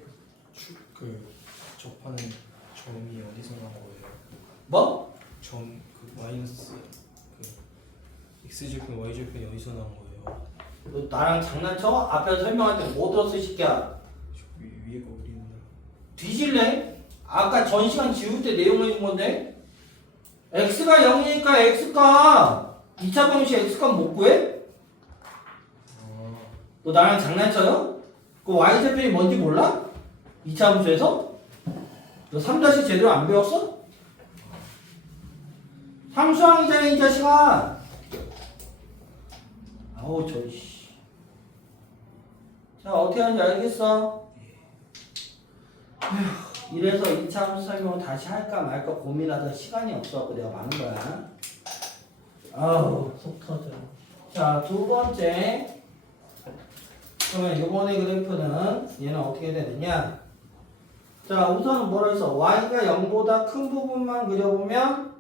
그 접하는 점이 어디서 나온 거예요? 뭐? 점 그 마이너스 그 x 제곱 y 제곱이 어디서 나온 거예요? 너 나랑 장난쳐? 앞에서 설명할 때 뭐 들었어 이 새끼야? 위에가 어디 있나? 뒤질래? 아까 전 시간 지울 때 내용 해준 건데 x가 0이니까 x가 2차 방식 x값 못 구해? 아, 너 나랑 장난쳐요? 그 y좌표이 뭔지 몰라? 2차 함수에서? 너 3다시 제대로 안 배웠어? 함수항이잖아 이 자식아. 아우 저씨. 자 어떻게 하는지 알겠어? 아휴, 이래서 2차 함수 설명을 다시 할까 말까 고민하다 시간이 없어갖고 내가 많은 거야. 아우 속 터져. 자 두 번째. 그러면 이번에 그래프는 얘는 어떻게 되느냐? 자 우선은 뭐라 했어? y가 0보다 큰 부분만 그려보면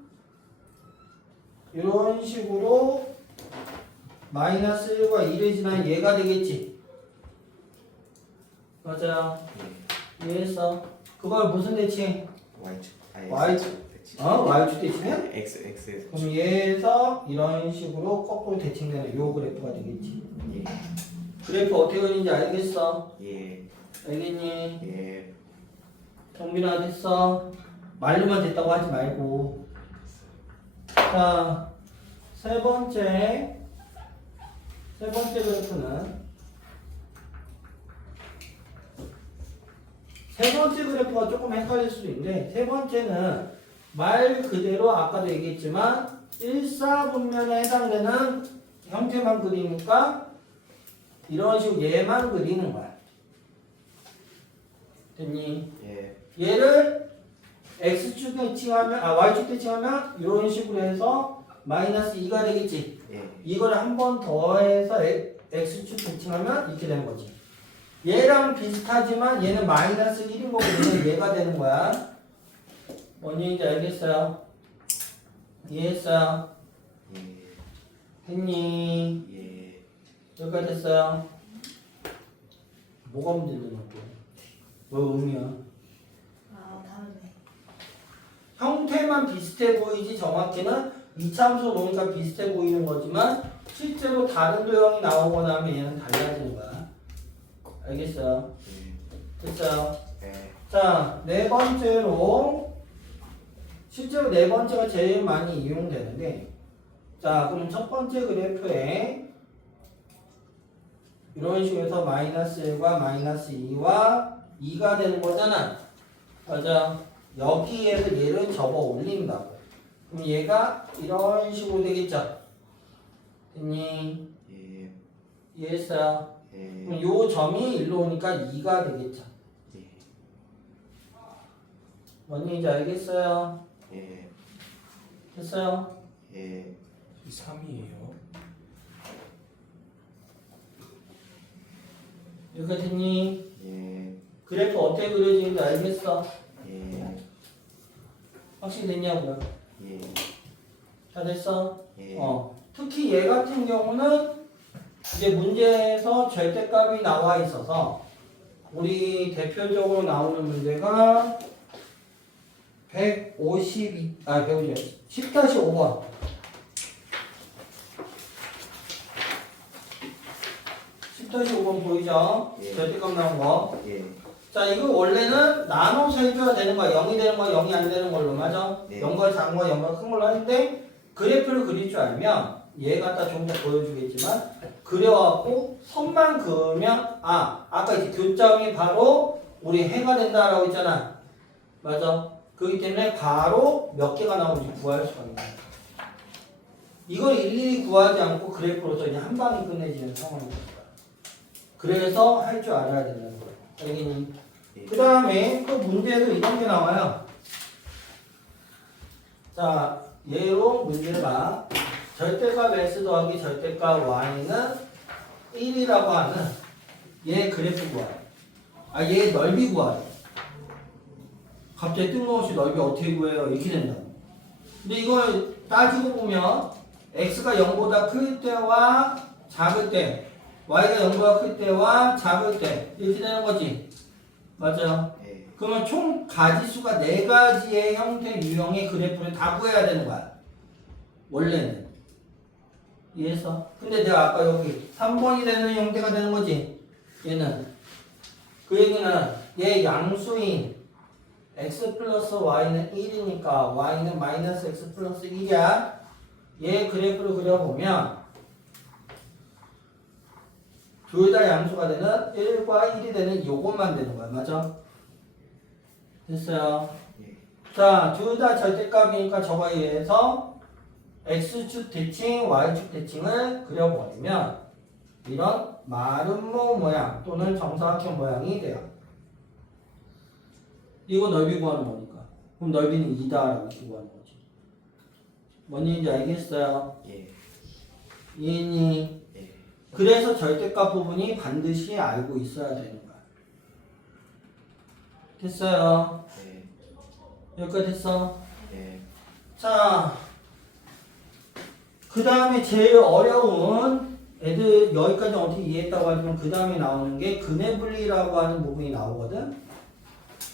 이런 식으로 마이너스 1과 2를 지난 얘가 되겠지. 맞아요. 예. 이해했어? 그걸 무슨 대칭? Y축. Y축. 대칭. y축 대칭해? X에서. 그럼 얘에서 이런 식으로 거꾸로 대칭되는 요 그래프가 되겠지. 예. 그래프 어떻게 그리는지 알겠어? 예. 알겠니? 예. 정빈아 됐어? 말로만 됐다고 하지 말고. 자, 세 번째 그래프는 세 번째 그래프가 조금 헷갈릴 수도 있는데 세 번째는 말 그대로 아까도 얘기했지만 일사분면에 해당되는 형태만 그리니까 이런 식으로 얘만 그리는 거야. 됐니? 예. 얘를 x축 대칭하면 y축 대칭하면 이런 식으로 해서 마이너스 2가 되겠지. 예. 이걸 한 번 더해서 x축 대칭하면 이렇게 되는 거지. 얘랑 비슷하지만 얘는 마이너스 1인 거고 얘는 얘가 되는 거야. 뭔 얘기인지 알겠어요? 이해했어요? 예. 했니? 예. 여기까지 됐어요? 뭐가 문제인데 너 또? 뭐 의미야? 아 다르네. 형태만 비슷해 보이지 정확히는 이참수 놓으니까 비슷해 보이는 거지만 실제로 다른 도형이 나오거나 하면 얘는 달라지는 거야. 알겠어요? 예. 됐어요? 예. 자, 네 번째로 실제로 네 번째가 제일 많이 이용되는데 자, 그럼 첫 번째 그래프에 이런 식으로 해서 마이너스 1과 마이너스 2와 2가 되는 거잖아. 맞아. 여기에서 얘를 접어 올린다고. 그럼 얘가 이런 식으로 되겠죠. 됐니? 예. 이해했어요? 예. 그럼 요 점이 일로 오니까 2가 되겠죠. 예. 뭔 얘기인지 알겠어요? 예. 됐어요? 예. 3이에요. 여기까지 됐니? 예. 그래프 어떻게 그려지는지 알겠어? 예. 확실히 됐냐고요? 예. 다 됐어? 예. 특히 얘 같은 경우는 이제 문제에서 절대값이 나와 있어서 우리 대표적으로 나오는 문제가 10-5번 10-5번 보이죠? 예. 절대값 나온 거. 예. 자, 이거 원래는 나눠서 해줘야 되는 거야. 0이 되는 거야, 0이 안 되는 걸로. 맞아? 네. 0과 작은 거야, 0과 큰 걸로 하는데 그래프를 그릴 줄 알면 얘 갖다 좀 더 보여주겠지만 그려갖고 선만 그으면 아까 이제 교점이 바로 우리 해가 된다라고 했잖아. 맞아? 그렇기 때문에 바로 몇 개가 나오는지 구할 수가 있는 거야. 이걸 일일이 구하지 않고 그래프로서 그냥 한 방에 끝내지는 상황이 될 거야. 그래서 할 줄 알아야 된다는 거야. 알겠니? 예. 그 다음에 그 문제에도 이런 게 나와요. 자, 얘로 문제가 절대값 s 더하기 절대값 y는 1이라고 하는 얘 그래프 구하래. 얘 넓이 구하래. 갑자기 뜬금없이 넓이 어떻게 구해요? 이렇게 된다고. 근데 이걸 따지고 보면 x가 0보다 클 때와 작을 때, y가 0보다 클 때와 작을 때 이렇게 되는 거지. 맞아요? 예. 그러면 총 가지수가 4가지의 형태 유형의 그래프를 다 구해야 되는 거야. 원래는. 이해했어? 근데 내가 아까 여기 3번이 되는 형태가 되는 거지. 얘는. 그 얘기는 얘 양수인 x 플러스 y는 1이니까 y는 마이너스 x 플러스 1이야. 얘 그래프를 그려보면 둘 다 양수가 되는 1과 1이 되는 요것만 되는 거야. 맞아? 됐어요? 예. 자, 둘 다 절대값이니까 저거에 의해서 x축 대칭, y축 대칭을 그려버리면 이런 마름모 모양 또는 정사각형 모양이 돼요. 이거 넓이 구하는 거니까. 그럼 넓이는 2다라고 구하는 거지. 뭔 얘기인지 알겠어요? 예. 이해니? 예. 그래서 절대값 부분이 반드시 알고 있어야 되는 거야. 됐어요? 예. 여기까지 됐어? 예. 자, 그 다음에 제일 어려운 애들 여기까지 어떻게 이해했다고 하지만 그 다음에 나오는 게 근해 분리라고 하는 부분이 나오거든.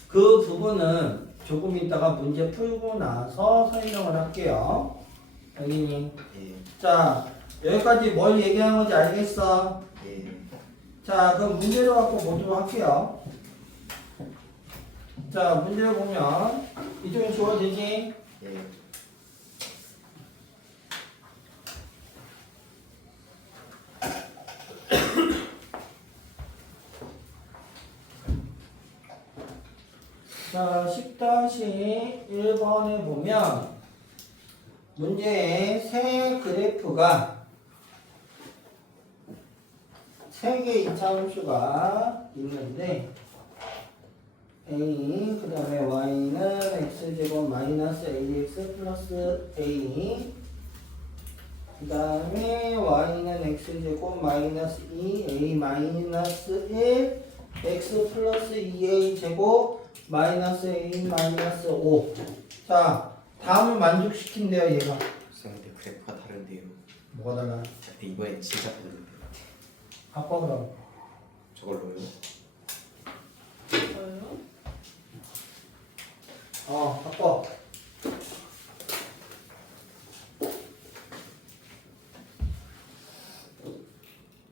그 부분은 조금 이따가 문제 풀고 나서 설명을 할게요. 알겠니? 예. 자, 여기까지 뭘 얘기하는 건지 알겠어? 예. 자, 그럼 문제를 갖고 보도록 할게요. 자, 문제를 보면 이쪽에 주어지지? 예. 자, 10-1번에 보면 문제에 세 그래프가 세 개의 이차함수가 있는데 a 그 다음에 y는 x제곱 마이너스 ax 플러스 a 그 다음에 y는 x제곱 마이너스 2a 마이너스 1 x 플러스 2a 제곱 마이너스 a 마이너스 5. 자, 다음을 만족시킨대요 얘가. 선생님 근데 그래프가 다른데요. 뭐가 달라? 근데 이번엔 진짜 다른데요. 바꿔 그럼. 저걸로요? 저요? 바꿔.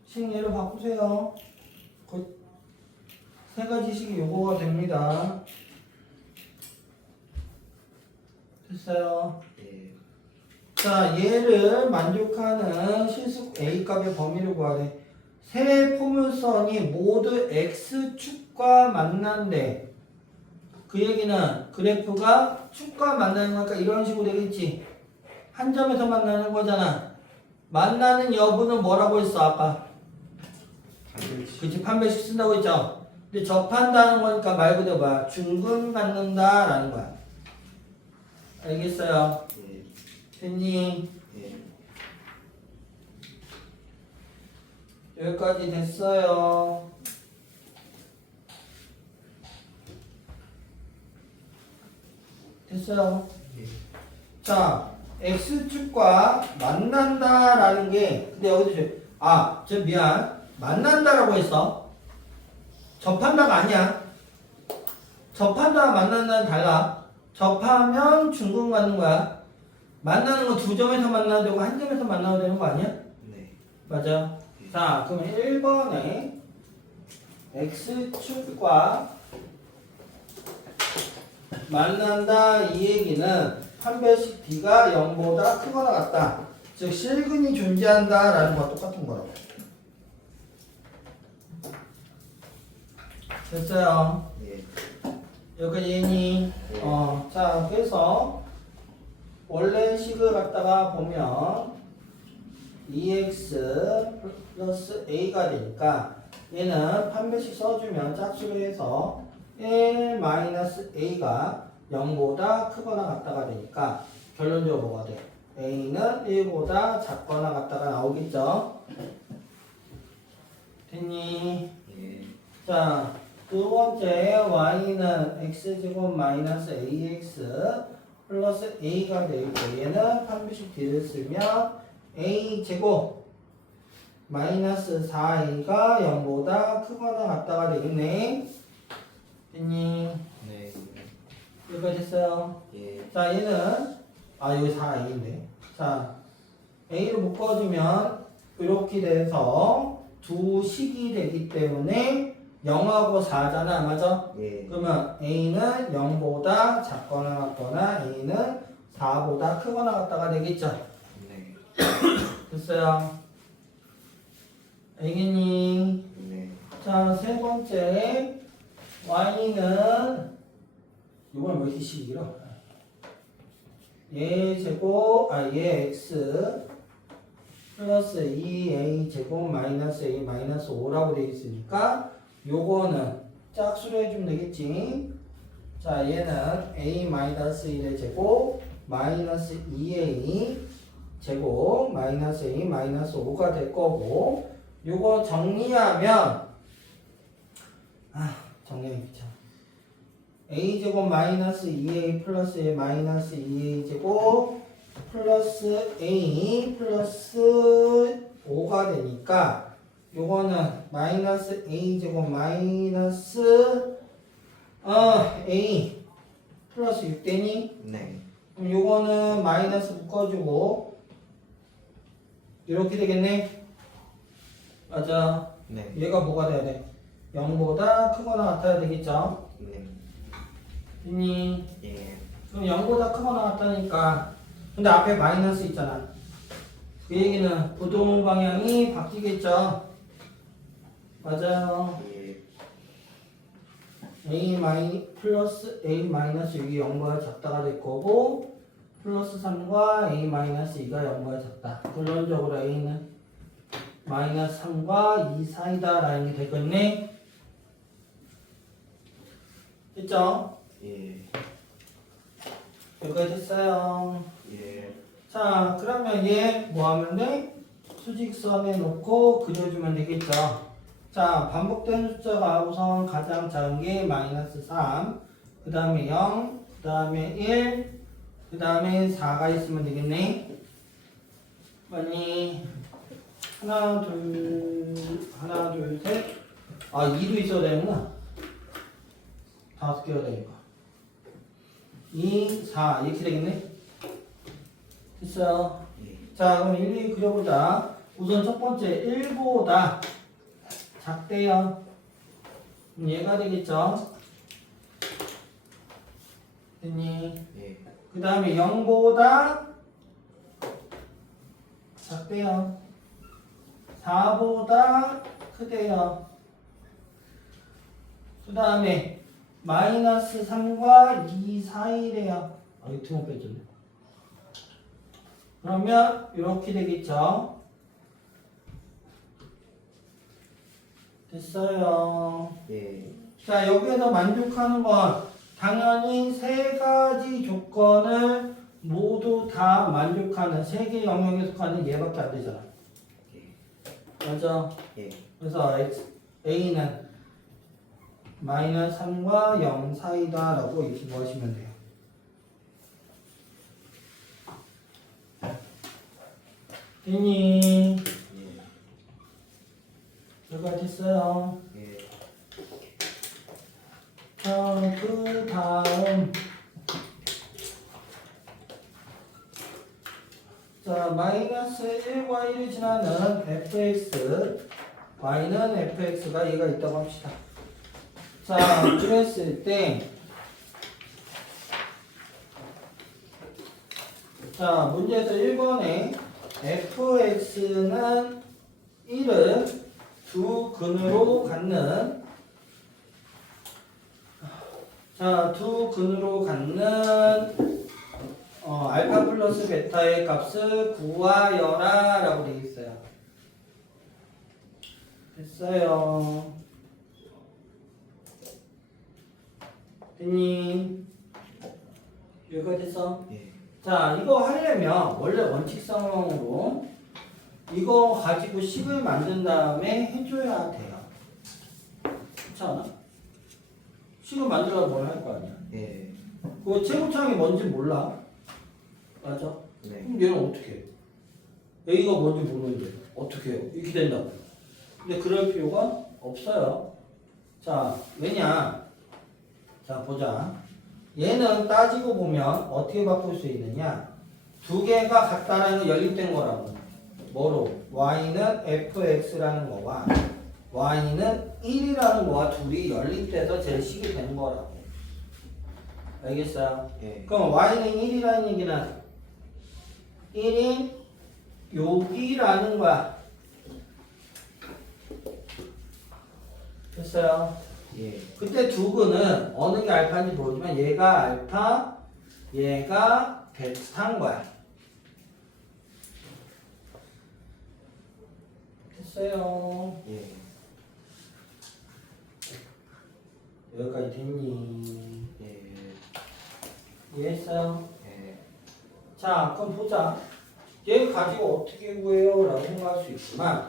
식례를 바꾸세요. 세 가지씩이 요거가 됩니다. 됐어요. 예. 자, 얘를 만족하는 실수 A 값의 범위를 구하래. 세 포물선이 모두 x축과 만난대. 그 얘기는 그래프가 축과 만나는 거니까 이런 식으로 되겠지. 한 점에서 만나는 거잖아. 만나는 여부는 뭐라고 했어 아까? 그치, 판별식 쓴다고 했죠. 근데 접한다는 거니까 말 그대로 뭐야? 중근 갖는다라는 거야. 알겠어요? 예. 됐니? 예. 여기까지 됐어요. 됐어요. 예. 자, x축과 만난다라는 게 근데 여기서 저 미안. 만난다라고 했어. 접한다가 아니야. 접한다와 만난다는 달라. 접하면 중근 갖는 거야. 만나는 거 두 점에서 만나도 되고 한 점에서 만나도 되는 거 아니야? 네. 맞아. 자, 그럼 1번에 x축과 만난다 이 얘기는 판별식 b가 0보다 크거나 같다. 즉 실근이 존재한다라는 거와 똑같은 거라고. 됐어요. 예. 여기까지 이해니? 자, 그래서 원래 식을 갖다가 보면 2x 플러스 a가 되니까 얘는 판별식 써주면 짝수로 해서 1 마이너스 a가 0보다 크거나 같다가 되니까 결론적으로 뭐가 돼? a는 1보다 작거나 같다가 나오겠죠? 됐니? 예. 자, 두 번째 y는 x제곱 마이너스 ax 플러스 a가 되고 얘는 판별식 뒤를 쓰면 a제곱 마이너스 4a가 0보다 크거나 같다가 되겠네. 됐니? 네. 여기까지 됐어요. 예. 자, 얘는 여기 4a인데. 자, a를 묶어주면 이렇게 돼서 두 식이 되기 때문에 0하고 4잖아, 맞아? 예. 그러면 a는 0보다 작거나 같거나 a는 4보다 크거나 같다가 되겠죠. 네. 됐어요. 알겠니? 네. 자, 세 번째 y는 이건 왜 이렇게 식이 길어? 얘 x 플러스 2a 제곱 마이너스 a 마이너스 5라고 되어 있으니까 요거는 짝수로 해주면 되겠지. 자, 얘는 a 마이너스 1의 제곱 마이너스 2a 제곱 마이너스 a 마이너스 5가 될 거고, 요거 정리하면 정리하기 귀찮아. a 제곱 마이너스 2a 플러스 a 마이너스 2a 제곱 플러스 a 플러스 5가 되니까 요거는 마이너스 a 제곱 마이너스 a 플러스 6 되니? 네. 그럼 요거는 마이너스 묶어주고 이렇게 되겠네? 맞아. 네. 얘가 뭐가 돼야 돼? 0보다 크거나 같아야 되겠죠? 네. 됐니? 예. 그럼 0보다 크거나 같다니까. 근데 앞에 마이너스 있잖아. 그 얘기는 부동 방향이 바뀌겠죠? 맞아요. 예. 플러스 a 마이너스 6이 0보다 작다가 될 거고, 플러스 3과 a 마이너스 2가 0보다 작다. 결론적으로 a는 마이너스 3과 2 사이다 라는 게 되겠네. 됐죠? 예. 여기까지 됐어요. 예. 자, 그러면 얘 뭐 하면 돼? 수직선에 놓고 그려주면 되겠죠. 자, 반복된 숫자가 우선 가장 작은 게 마이너스 3, 그 다음에 0, 그 다음에 1, 그 다음에 4가 있으면 되겠네. 맞니? 하나, 둘, 셋. 2도 있어야 되는구나. 5개가 되니까. 2, 4 이렇게 되겠네. 됐어요. 예. 자, 그럼 일일이 그려보자. 우선 첫 번째 1보다 작대요. 그럼 얘가 되겠죠. 됐니? 예. 그 다음에 0보다 작대요. 4보다 크대요. 그 다음에 마이너스 3과 2 사이래요. 이거 두번 빼줬네. 그러면 이렇게 되겠죠. 됐어요. 예. 자, 여기에서 만족하는 건 당연히 세 가지 조건을 모두 다 만족하는 세 개의 영역에 속하는 얘밖에 안 되잖아. 맞아? 예. 그래서 A는 마이너스 3과 0 사이다 라고 이렇게 구하시면 돼요. 됐니? 예. 여기가 됐어요. 예. 자, 그 다음 자, 마이너스 1과 1을 지나는 fx y는 fx가 얘가 있다고 합시다. 자, 그랬을 때 자, 문제에서 1번에 fx는 1을 두 근으로 갖는 자, 두 근으로 갖는 알파 플러스 베타의 값을 구하여라 라고 되어 있어요. 됐어요. 됐니? 여기가 됐어? 예. 자, 이거 하려면 원래 원칙상으로 이거 가지고 식을 만든 다음에 해줘야 돼요. 자, 그렇지 않아? 식을 만들어 뭘 할 거 아니야? 예. 그 최고차항이 뭔지 몰라. 맞아? 네. 그럼 얘는 어떻게 해? A가 뭔지 모르는데 어떻게 해요? 이렇게 된다고. 근데 그럴 필요가 없어요. 자, 왜냐? 자, 보자. 얘는 따지고 보면 어떻게 바꿀 수 있느냐? 두 개가 같다라는 연립된 거라고. 뭐로? y는 fx라는 거와 y는 1이라는 거와 둘이 연립돼서 제 식이 되는 거라고. 알겠어요? 예. 그럼 y는 1이라는 얘기는 1인 여기라는 거야. 됐어요? 예. 그때 두근은 어느 게 알파인지 모르지만 얘가 알파, 얘가 베타인 거야. 됐어요. 예. 여기까지 됐니? 예. 이해했어요? 예. 자, 그럼 보자. 얘 가지고 어떻게 구해요? 라고 생각할 수 있지만,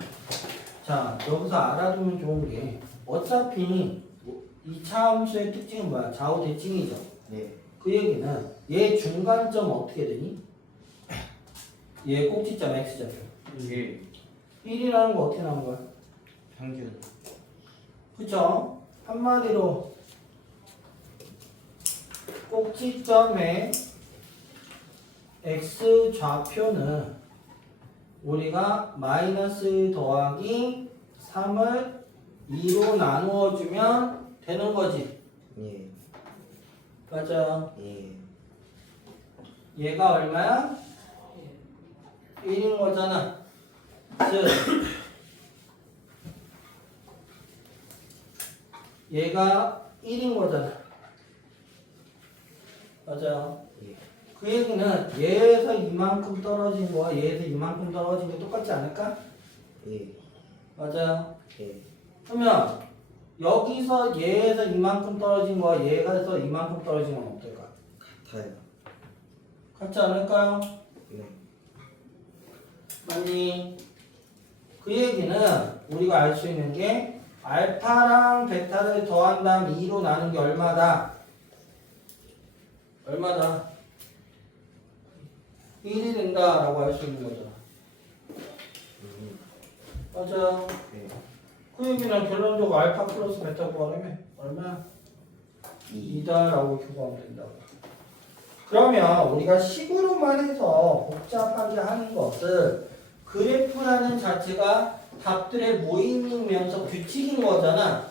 자, 여기서 알아두면 좋은 게, 어차피 이 차함수의 특징은 뭐야? 좌우 대칭이죠. 예. 그 얘기는 얘 중간점 어떻게 되니? 얘 꼭지점 x좌표. 1. 1이라는 거 어떻게 나온 거야? 평균. 그쵸? 한마디로 꼭지점의 x좌표는 우리가 마이너스 더하기 3을 2로 나누어 주면 되는 거지. 예. 맞아요. 예. 얘가 얼마야? 1인 거잖아. 즉 얘가 1인 거잖아. 맞아요. 예. 그 얘기는 얘에서 이만큼 떨어진 거와 얘에서 이만큼 떨어진 게 똑같지 않을까? 예. 맞아요. 예. 그러면 여기서 얘에서 이만큼 떨어진 거와 얘가서 이만큼 떨어진 건 어떨까? 같아요. 같지 않을까요? 네. 맞니? 그 얘기는 우리가 알 수 있는 게 알파랑 베타를 더한 다음 2로 나눈 게 얼마다? 얼마다? 1이 된다라고 할 수 있는 거잖아. 맞아. 네. 그 얘기는 결론적으로 알파 플러스 베타 구하려면 얼마야? 2다라고 구하면 된다고. 그러면 우리가 식으로만 해서 복잡하게 하는 것을 그래프라는 자체가 답들의 모임이면서 규칙인 거잖아.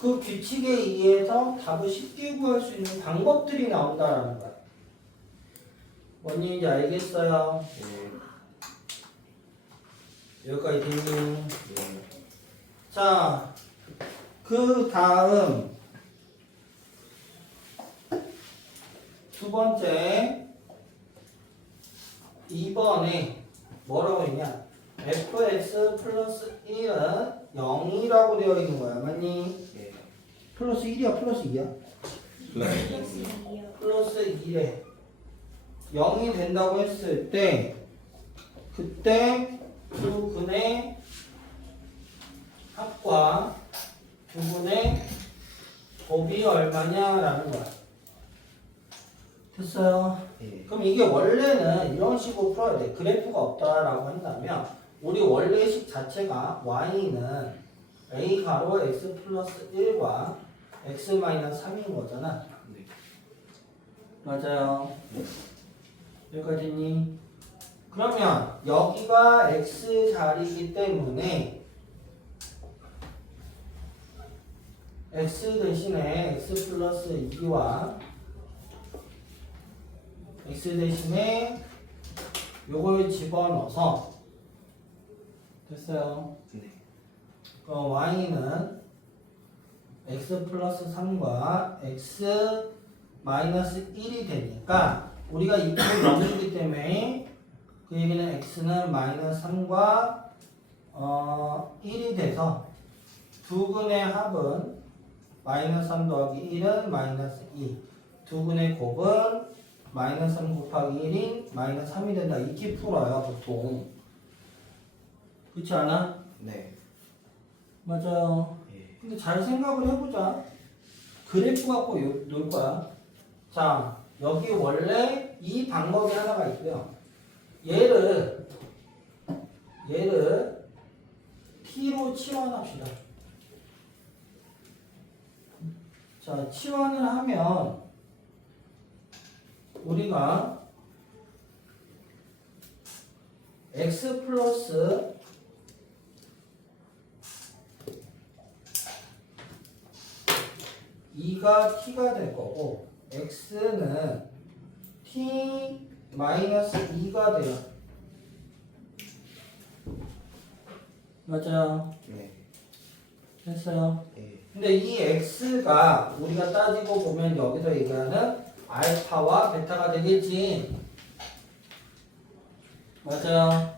그 규칙에 의해서 답을 쉽게 구할 수 있는 방법들이 나온다라는 거야. 뭔 얘기인지 알겠어요? 예. 여기까지 됐니? 예. 자, 그 다음 두 번째 2번에 뭐라고 있냐? fx 플러스 1은 0이라고 되어 있는 거야. 맞니? 예. 플러스 1이야? 플러스 2야? 플러스 2요. 플러스 2래. 0이 된다고 했을 때 그때 두 근의 합과 두 근의 곱이 얼마냐라는 거야. 됐어요? 예. 그럼 이게 원래는 이런 식으로 풀어야 돼. 그래프가 없다라고 한다면 우리 원래식 자체가 y는 a 가로 x 플러스 1과 x 마이너스 3인 거잖아. 네. 맞아요. 여기까지 있니? 그러면 여기가 x 자리이기 때문에 x 대신에 x 플러스 2와 x 대신에 요걸 집어넣어서 됐어요. 네. 그럼 y는 x 플러스 3과 x 마이너스 1이 되니까 우리가 이걸 넘기기 때문에 그 얘기는 x는 마이너스 3과 1이 돼서 두 근의 합은 마이너스 3 더하기 1은 마이너스 2. 두 근의 곱은 마이너스 3 곱하기 1인 마이너스 3이 된다. 이렇게 풀어요, 보통. 그렇지 않아? 네. 맞아요. 예. 근데 잘 생각을 해보자. 그래프 갖고 놀 거야. 자, 여기 원래 이 방법이 하나가 있고요. 얘를 t로 치환합시다. 자, 치환을 하면 우리가 x 플러스 가 t가 될 거고 x는 t 마이너스 2가 돼요. 맞아요. 네. 됐어요. 예. 근데 이 x가 우리가 따지고 보면 여기서 얘기하는 알파와 베타가 되겠지. 맞아요.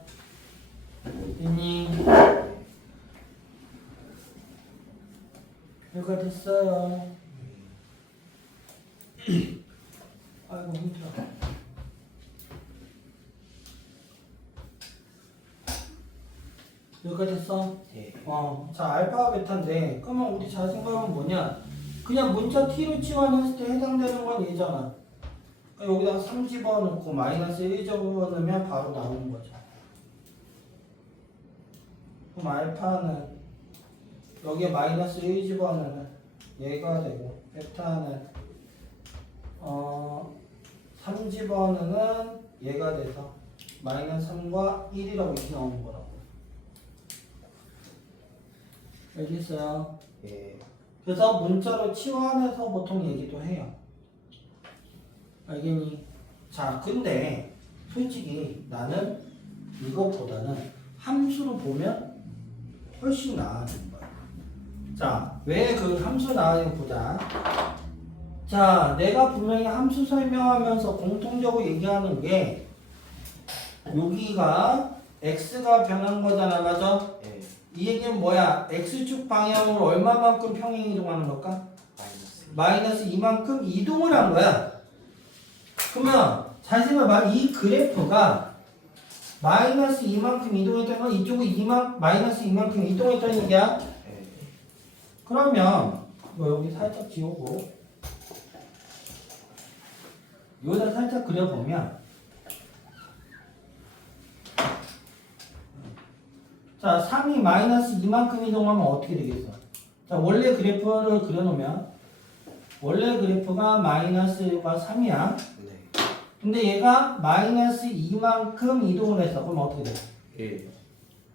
됐니? 여기가 됐어요. 아이고 힘들어. 여기가 됐어? 예. 자, 알파와 베타인데, 그러면 우리 잘 생각하면 뭐냐? 그냥 문자 t로 치환했을 때 해당되는 건 얘잖아. 그러니까 여기다가 3 집어넣고 마이너스 1 집어넣으면 바로 나오는 거죠. 그럼 알파는 여기에 마이너스 1 집어넣으면 얘가 되고, 베타는 3 집어넣으면 얘가 돼서 마이너스 3과 1이라고 이렇게 나오는 거라고. 알겠어요? 예. 그래서 문자로 치환해서 보통 얘기도 해요. 알겠니? 자, 근데 솔직히 나는 이것보다는 함수로 보면 훨씬 나아진 거야. 자, 왜 그 함수 나아지는 보자. 자, 내가 분명히 함수 설명하면서 공통적으로 얘기하는 게 여기가 x가 변한 거잖아, 맞아? 예. 이 얘기는 뭐야? x축 방향으로 얼마만큼 평행 이동하는 걸까? 마이너스. 마이너스 이만큼 이동을 한 거야. 그러면 잘 생각해봐. 이 그래프가 마이너스 이만큼 이동했다는 건 이쪽은 마이너스 이만큼 이동했다는 얘기야. 예. 그러면 뭐 여기 살짝 지우고 여기다 살짝 그려보면 자, 3이 마이너스 이만큼 이동하면 어떻게 되겠어? 자, 원래 그래프를 그려놓으면 원래 그래프가 마이너스가 3이야. 네. 근데 얘가 마이너스 이만큼 이동을 했어. 그럼 어떻게 돼? 1.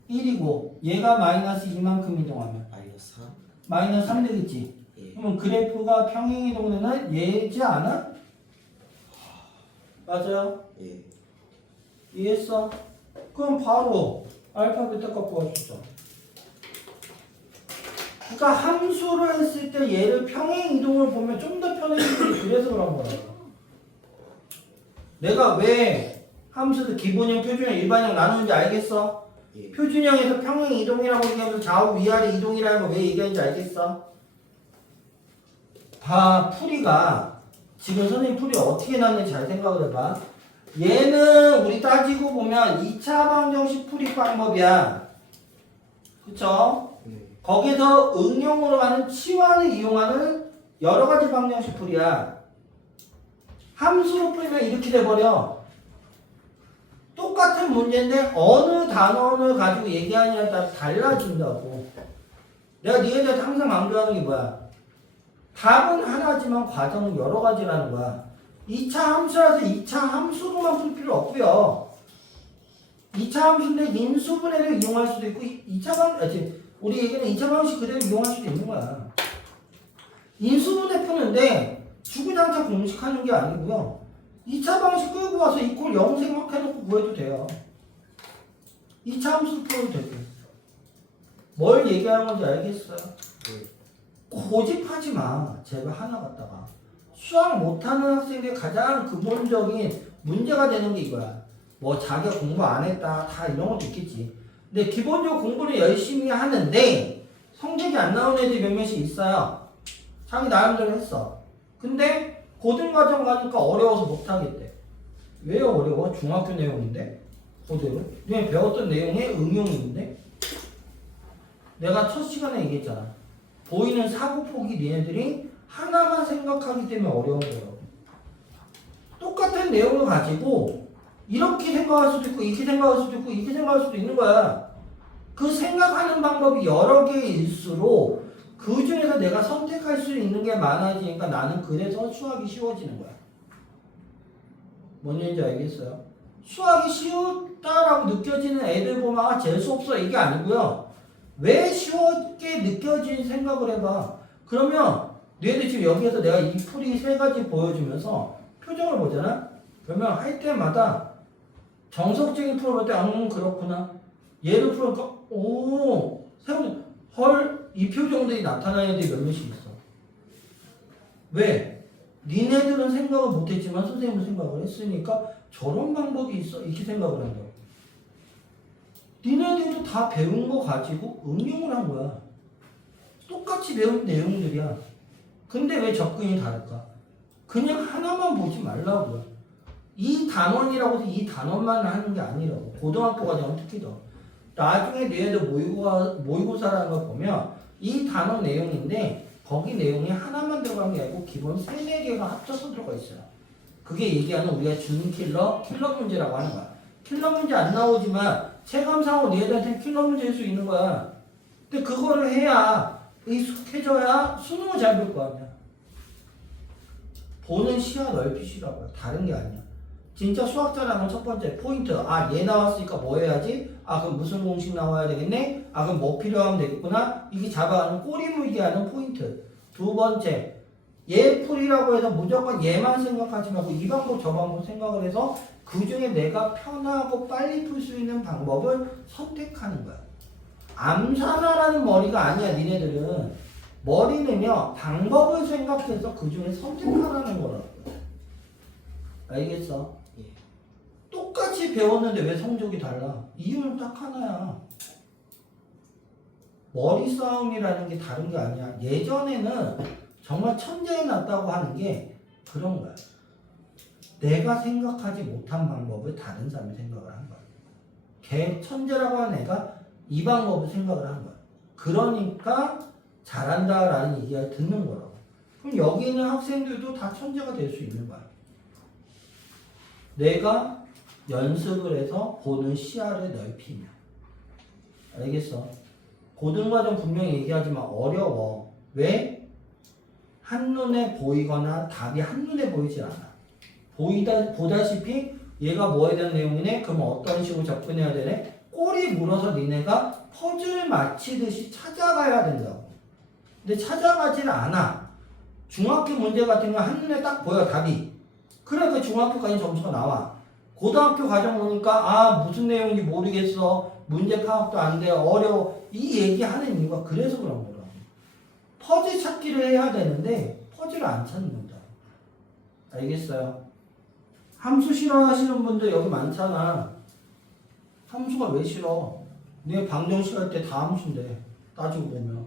1이고 얘가 마이너스 이만큼 이동하면 마이너스 3. 마이너스 3 되겠지. 예. 그러면 그래프가 평행 이동되는 얘지 않아? 맞아요? 예. 이해했어? 그럼 바로 알파 베타 값 구하시죠. 그러니까 함수를 했을 때 얘를 평행 이동을 보면 좀 더 편해지지. 그래서 그런 거야. 내가 왜 함수를 기본형, 표준형, 일반형 나누는지 알겠어? 예. 표준형에서 평행 이동이라고 얘기하면서 좌우 위아래 이동이라는 거 왜 얘기하는지 알겠어? 봐, 풀이가 지금 선생님 풀이 어떻게 나왔는지 잘 생각을 해봐. 얘는 우리 따지고 보면 2차 방정식 풀이 방법이야. 그쵸? 네. 거기서 응용으로 하는 치환을 이용하는 여러 가지 방정식 풀이야. 함수로 풀면 이렇게 돼버려. 똑같은 문제인데 어느 단어를 가지고 얘기하느냐에 따라 달라진다고. 내가 니네들한테 항상 강조하는 게 뭐야? 답은 하나지만 과정은 여러 가지라는 거야. 2차 함수라서 2차 함수로만 풀 필요 없고요. 2차 함수인데 인수분해를 이용할 수도 있고 2차 우리 얘기는 2차 방식 그대로 이용할 수도 있는 거야. 인수분해 푸는데 주구장창 공식하는 게 아니고요. 2차 방식 끌고 와서 이꼴 0 생각해놓고 구해도 돼요. 2차 함수 풀어도 되고. 뭘 얘기하는 건지 알겠어요? 예. 고집하지 마. 제발 하나 갖다가. 수학 못하는 학생들의 가장 근본적인 문제가 되는 게 이거야. 뭐 자기가 공부 안 했다 다 이런 것도 있겠지. 근데 기본적으로 공부를 열심히 하는데 성적이 안 나오는 애들이 몇몇이 있어요. 자기 나름대로 했어. 근데 고등과정 가니까 어려워서 못하겠대. 왜 어려워? 중학교 내용인데? 그대로? 그냥 배웠던 내용에 응용이 있는데? 내가 첫 시간에 얘기했잖아. 보이는 사고폭이 니네들이 하나만 생각하기 때문에 어려운 거예요. 똑같은 내용을 가지고 이렇게 생각할 수도 있고 이렇게 생각할 수도 있고 이렇게 생각할 수도 있는 거야. 그 생각하는 방법이 여러 개일수록 그 중에서 내가 선택할 수 있는 게 많아지니까 나는 그래서 수학이 쉬워지는 거야. 뭔 얘기인지 알겠어요? 수학이 쉬웠다라고 느껴지는 애들 보면 아 재수없어 이게 아니고요. 왜 쉽게 느껴진 생각을 해봐. 그러면 너희들 지금 여기에서 내가 이 풀이 세 가지 보여주면서 표정을 보잖아? 그러면 할 때마다 정석적인 풀을 볼 때 그렇구나. 얘를 풀으니까 오 세훈이 헐 이 표정들이 나타나는 애들이 몇몇씩 있어. 왜? 니네들은 생각을 못했지만 선생님은 생각을 했으니까 저런 방법이 있어 이렇게 생각을 한다고. 니네들도 다 배운 거 가지고 응용을 한 거야. 똑같이 배운 내용들이야. 근데 왜 접근이 다를까? 그냥 하나만 보지 말라고요. 이 단원이라고 해서 이 단원만 하는 게 아니라고. 고등학교 과정은 특히 더. 나중에 너희들 모의고사라는 걸 보면 이 단원 내용인데 거기 내용이 하나만 들어간 게 아니고 기본 3, 4개가 합쳐서 들어가 있어요. 그게 얘기하는 우리가 킬러 문제라고 하는 거야. 킬러 문제 안 나오지만 체감상으로 너희들한테 킬러 문제일 수 있는 거야. 근데 그거를 해야 익숙해져야 수능을 잘 볼 거 아니야. 보는 시야 넓히시라고요. 다른 게 아니야. 진짜 수학자라는 첫 번째 포인트. 아, 얘 나왔으니까 뭐 해야지? 아, 그럼 무슨 공식 나와야 되겠네? 아, 그럼 뭐 필요하면 되겠구나? 이게 잡아가는 꼬리 물기 하는 포인트. 두 번째, 얘 풀이라고 해서 무조건 얘만 생각하지 말고 이 방법 저 방법 생각을 해서 그 중에 내가 편하고 빨리 풀 수 있는 방법을 선택하는 거야. 암산하라는 머리가 아니야, 니네들은. 머리는요, 방법을 생각해서 그 중에 선택하라는 거라고. 알겠어? 예. 똑같이 배웠는데 왜 성적이 달라? 이유는 딱 하나야. 머리 싸움이라는 게 다른 게 아니야. 예전에는 정말 천재에 났다고 하는 게 그런 거야. 내가 생각하지 못한 방법을 다른 사람이 생각을 한 거야. 걔 천재라고 하는 애가 이 방법을 생각을 한 거야. 그러니까 잘한다라는 얘기가 듣는 거라고. 그럼 여기 있는 학생들도 다 천재가 될 수 있는 거야. 내가 연습을 해서 보는 시야를 넓히면. 알겠어? 고등과정 분명히 얘기하지만 어려워. 왜? 한눈에 보이거나 답이 한눈에 보이질 않아. 보다시피 얘가 뭐 해야 되는 내용이네? 그럼 어떤 식으로 접근해야 되네? 꼬리 물어서 니네가 퍼즐 맞히듯이 찾아가야 된다고. 근데 찾아가질 않아. 중학교 문제 같은 거 한눈에 딱 보여, 답이. 그래, 그 중학교까지 점수가 나와. 고등학교 과정 보니까, 아, 무슨 내용인지 모르겠어. 문제 파악도 안 돼. 어려워. 이 얘기하는 이유가 그래서 그런 거라. 퍼즐 찾기를 해야 되는데, 퍼즐을 안 찾는다. 알겠어요? 함수 싫어하시는 분들 여기 많잖아. 함수가 왜 싫어? 네 방정식 할 때 다 함수인데, 따지고 보면.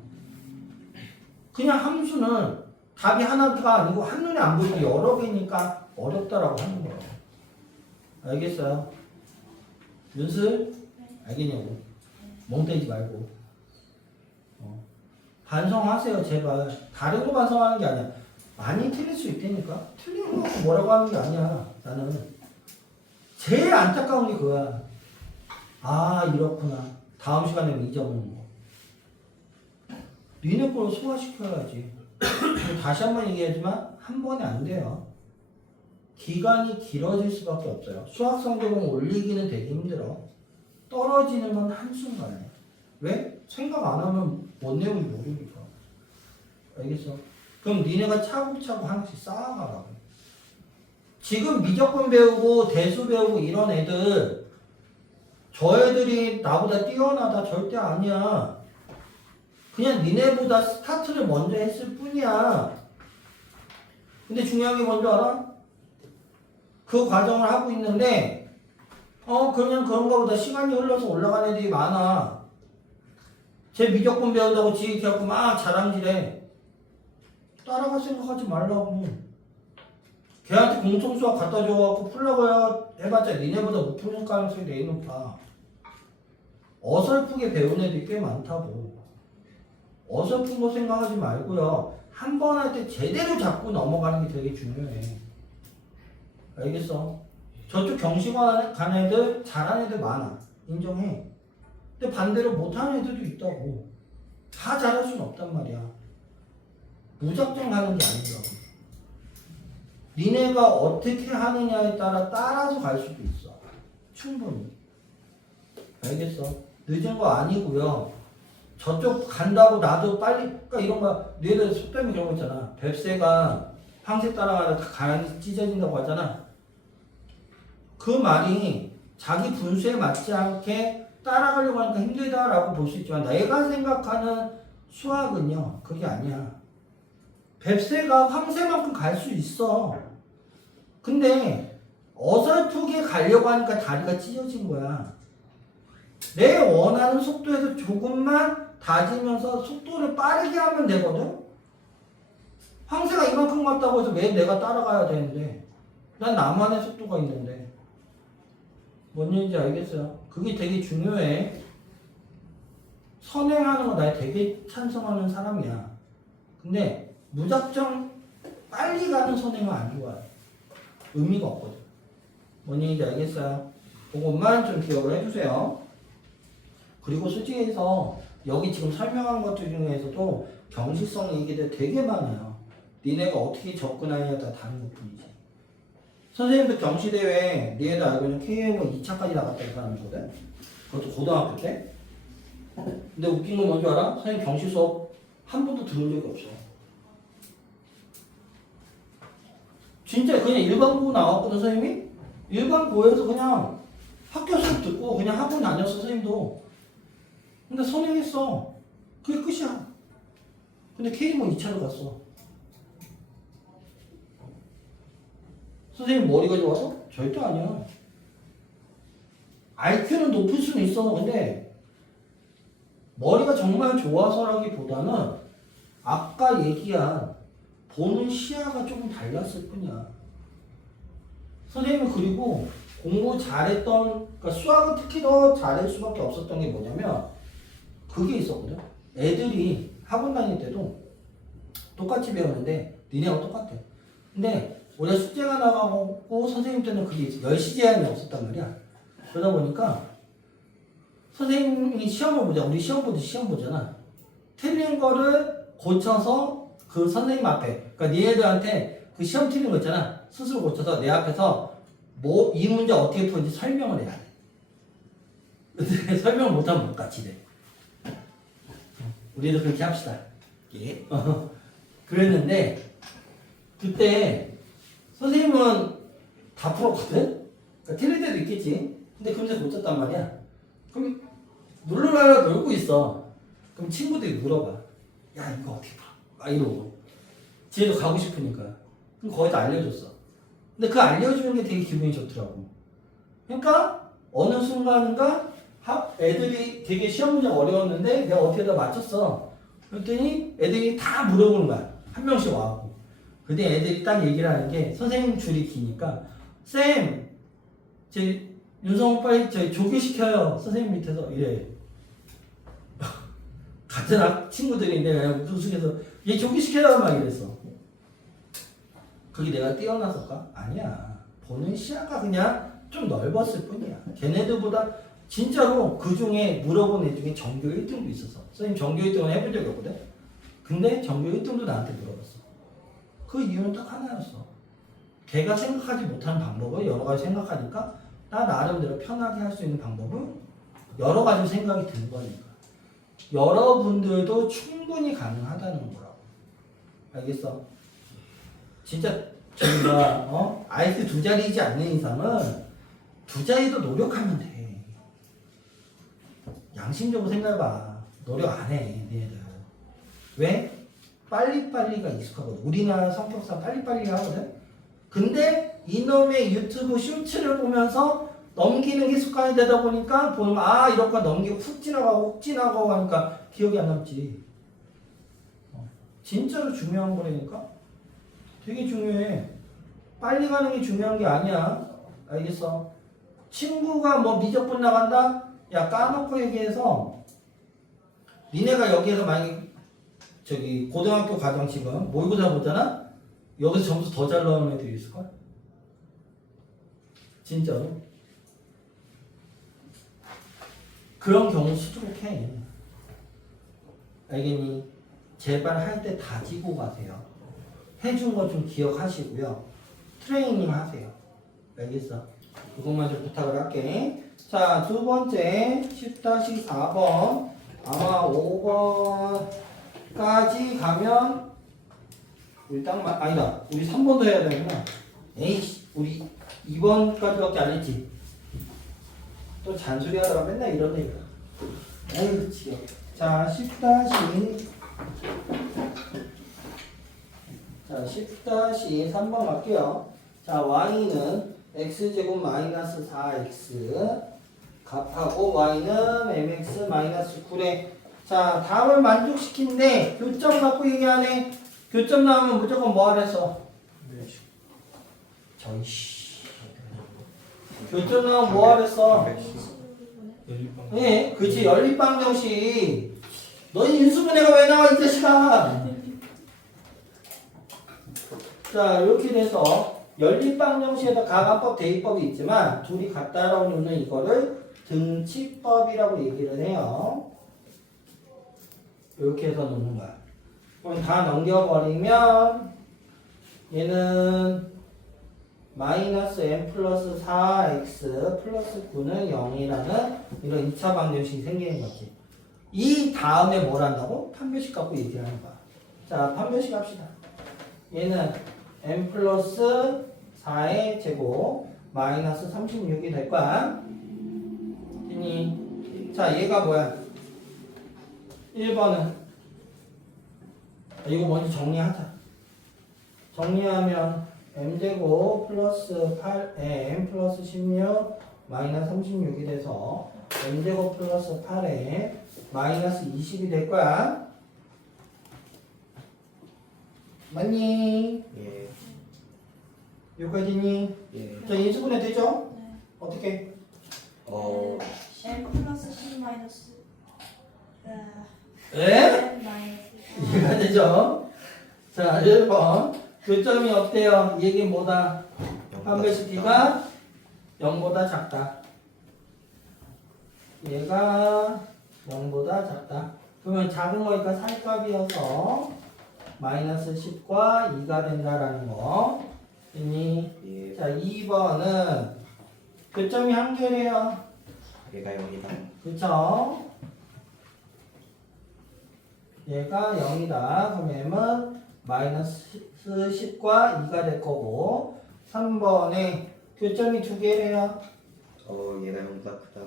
그냥 함수는 답이 하나가 아니고 한눈에 안 보이고 여러 개니까 어렵다라고 하는 거예요. 알겠어요? 윤슬? 알겠냐고. 멍 때리지 말고. 반성하세요, 제발. 다른 거 반성하는 게 아니야. 많이 틀릴 수 있다니까. 틀린 거 뭐라고 하는 게 아니야. 나는. 제일 안타까운 게 그거야. 아, 이렇구나. 다음 시간에 잊어먹는 거. 니네 걸로 소화시켜야지. 다시 한 번 얘기하지만 한 번에 안 돼요. 기간이 길어질 수밖에 없어요. 수학 성적은 올리기는 되게 힘들어. 떨어지는 건 한순간이야. 왜? 생각 안 하면 뭔 내용인지 모르니까. 알겠어? 그럼 니네가 차곡차곡 하나씩 쌓아가라고. 지금 미적분 배우고 대수 배우고 이런 애들, 저 애들이 나보다 뛰어나다 절대 아니야. 그냥 니네보다 스타트를 먼저 했을 뿐이야. 근데 중요한 게 뭔지 알아? 그 과정을 하고 있는데 그냥 그런가 보다 시간이 흘러서 올라가는 애들이 많아. 제 미적분 배운다고 지 갖고 막 자랑질해. 따라갈 생각하지 말라고. 걔한테 공통수학 갖다 줘갖고 풀라고 해봤자 니네보다 못 푸는 가능성이 되게 높아. 어설프게 배운 애들이 꽤 많다고. 어설픈 거 생각하지 말고요. 한 번 할 때 제대로 잡고 넘어가는 게 되게 중요해. 알겠어? 저쪽 경시관 간 애들 잘하는 애들 많아. 인정해. 근데 반대로 못하는 애들도 있다고. 다 잘할 수는 없단 말이야. 무작정 가는 게 아니라고. 니네가 어떻게 하느냐에 따라서 갈 수도 있어. 충분히. 알겠어? 늦은 거 아니고요. 저쪽 간다고 나도 빨리, 그러니까 이런 거, 너희들 속담이 그런 거 있잖아. 뱁새가 황새 따라가다 다 가랑이 찢어진다고 하잖아. 그 말이 자기 분수에 맞지 않게 따라가려고 하니까 힘들다라고 볼 수 있지만, 내가 생각하는 수학은요, 그게 아니야. 뱁새가 황새만큼 갈 수 있어. 근데 어설프게 가려고 하니까 다리가 찢어진 거야. 내 원하는 속도에서 조금만 다지면서 속도를 빠르게 하면 되거든? 황새가 이만큼 갔다고 해서 왜 내가 따라가야 되는데? 난 나만의 속도가 있는데. 뭔 얘기인지 알겠어요? 그게 되게 중요해. 선행하는 거 나 되게 찬성하는 사람이야. 근데 무작정 빨리 가는 선행은 안 좋아요. 의미가 없거든. 뭔 얘기인지 알겠어요? 그것만 좀 기억을 해주세요. 그리고 수지에서 여기 지금 설명한 것들 중에서도 경시성 얘기들 되게 많아요. 니네가 어떻게 접근하느냐에 따라 다른 것 뿐이지. 선생님도 경시대회 니네들 알고 있는 KM 2차까지 나갔던 사람이거든? 그것도 고등학교 때? 근데 웃긴 건 뭔지 알아? 선생님 경시 수업 한 번도 들은 적이 없어. 진짜 그냥 일반고 나왔거든, 선생님이? 일반고에서 그냥 학교 수업 듣고 그냥 학원 다녔어, 선생님도. 근데 선행했어. 그게 끝이야. 근데 K모 2차로 갔어. 선생님 머리가 좋아서? 절대 아니야. IQ는 높을 수는 있어. 근데 머리가 정말 좋아서라기보다는 아까 얘기한 보는 시야가 조금 달랐을 뿐이야. 선생님은 그리고 공부 잘했던, 그러니까 수학은 특히 더 잘할 수밖에 없었던 게 뭐냐면 그게 있었거든. 애들이 학원 다닐 때도 똑같이 배우는데 니네하고 똑같아. 근데 우리가 숙제가 나가고 선생님 때는 그게 10시 제한이 없었단 말이야. 그러다 보니까 선생님이 시험을 보자. 우리 시험 보잖아. 틀린 거를 고쳐서 그 선생님 앞에, 그러니까 니네들한테 그 시험 틀린 거 있잖아. 스스로 고쳐서 내 앞에서 뭐 이 문제 어떻게 푸는지 설명을 해야 돼. 근데 설명을 못하면 못 가, 집에. 우리도 그렇게 합시다. 예? 그랬는데 그때 선생님은 다 풀었거든? 그러니까 틀릴 때도 있겠지. 근데 금세 고쳤단 말이야. 그럼 놀러라 놀고 있어. 그럼 친구들이 물어봐. 야, 이거 어떻게 풀어? 막 이러고. 지혜도 가고 싶으니까. 그럼 거기다 알려줬어. 근데 그 알려주는 게 되게 기분이 좋더라고. 그러니까 어느 순간인가 애들이 되게 시험 문제가 어려웠는데 내가 어떻게 다 맞췄어. 그랬더니 애들이 다 물어보는 거야. 한 명씩 와갖고. 근데 애들이 딱 얘기를 하는 게 선생님 줄이 기니까 쌤, 제 윤성호 빨리 저희 조교시켜요. 선생님 밑에서 이래. 같은 친구들인데 우스갯서 얘 조교시켜요 막 이랬어. 그게 내가 뛰어나서까? 아니야. 보는 시야가 그냥 좀 넓었을 뿐이야. 걔네들보다 진짜로 그 중에 물어본 애 중에 전교 1등도 있었어. 선생님 전교 1등은 해본 적이 없거든? 근데 전교 1등도 나한테 물어봤어. 그 이유는 딱 하나였어. 걔가 생각하지 못하는 방법을 여러 가지 생각하니까 나 나름대로 편하게 할 수 있는 방법을 여러 가지 생각이 드는 거니까. 여러분들도 충분히 가능하다는 거라고. 알겠어? 진짜 저희가 IQ 2자리이지 않는 이상은 2자리도 노력하면 돼. 양심적으로 생각해봐. 노력 안 해, 얘네들. 왜? 빨리빨리가 익숙하거든. 우리나라 성격상 빨리빨리 하거든. 근데 이놈의 유튜브 쇼츠를 보면서 넘기는 게 습관이 되다 보니까 보면 이렇게 넘기고 훅 지나가고 하니까 기억이 안 남지. 진짜로 중요한 거라니까. 되게 중요해. 빨리 가는 게 중요한 게 아니야. 알겠어? 친구가 뭐 미적분 나간다? 야, 까놓고 얘기해서 니네가 여기에서 만약에 저기 고등학교 과정 지금 모의고사 보잖아. 여기서 점수 더 잘 나오는 애들이 있을걸? 진짜로. 그런 경우 수두룩해. 알겠니? 제발 할 때 다지고 가세요. 해준 거 좀 기억하시고요. 트레이닝 하세요. 알겠어? 그것만 좀 부탁을 할게. 자, 두 번째 10-4번. 아마 5번까지 가면 우리 아니다. 우리 3번도 해야 되구나. 에이씨, 우리 2번까지밖에 안 했지. 또 잔소리 하다가 맨날 이런 얘기야. 에이, 지겨. 자, 10-3번 갈게요. 자, y는 x제곱 마이너스 4x 값하고 y는 mx 마이너스 9래. 자, 답을 만족시킨데 교점 갖고 얘기하네. 교점 나오면 무조건 뭐 하랬어? 네. 전씨. 교점 나오면 뭐 하랬어? 연립방. 예, 그치. 연립방정식. 너희 인수분해가 왜 나와 이 자식아? 자, 이렇게 돼서 연립방정식에다 가관법, 대입법이 있지만 둘이 같다라고 놓는 이거를 등치법이라고 얘기를 해요. 이렇게 해서 놓는 거야. 그럼 다 넘겨버리면 얘는 마이너스 m 플러스 4x 플러스 9는 0이라는 이런 2차 방정식이 생기는 거지. 이 다음에 뭘 한다고? 판별식 갖고 얘기를 하는 거야. 자, 판별식 합시다. 얘는 m 플러스 4의 제곱 마이너스 36이 될 거야. 됐니? 자, 얘가 뭐야? 1번은 이거 먼저 정리하자. 정리하면 m제곱 플러스 8m 플러스 16 마이너스 36이 돼서 m제곱 플러스 8에 마이너스 20이 될 거야. 맞니? 예. 여기까지니? 예. 자, 인수분해 되죠? 네. 어떻게? m 플러스 10 마이너스 에? m 마이너스 이해가 되죠? 자, 1번 교점이 어때요? 얘기 뭐다? 판별식 B가 0보다 작다. 얘가 0보다 작다. 그러면 작은 거니까 살값이어서 마이너스 10과 2가 된다라는 거. 됐니? 예. 자, 2번은 교점이 한 개래요. 얘가 0이다. 그쵸? 얘가 0이다. 그럼 m은 마이너스 10과 2가 될 거고 3번에 교점이 두 개래요. 얘가 0보다 크다.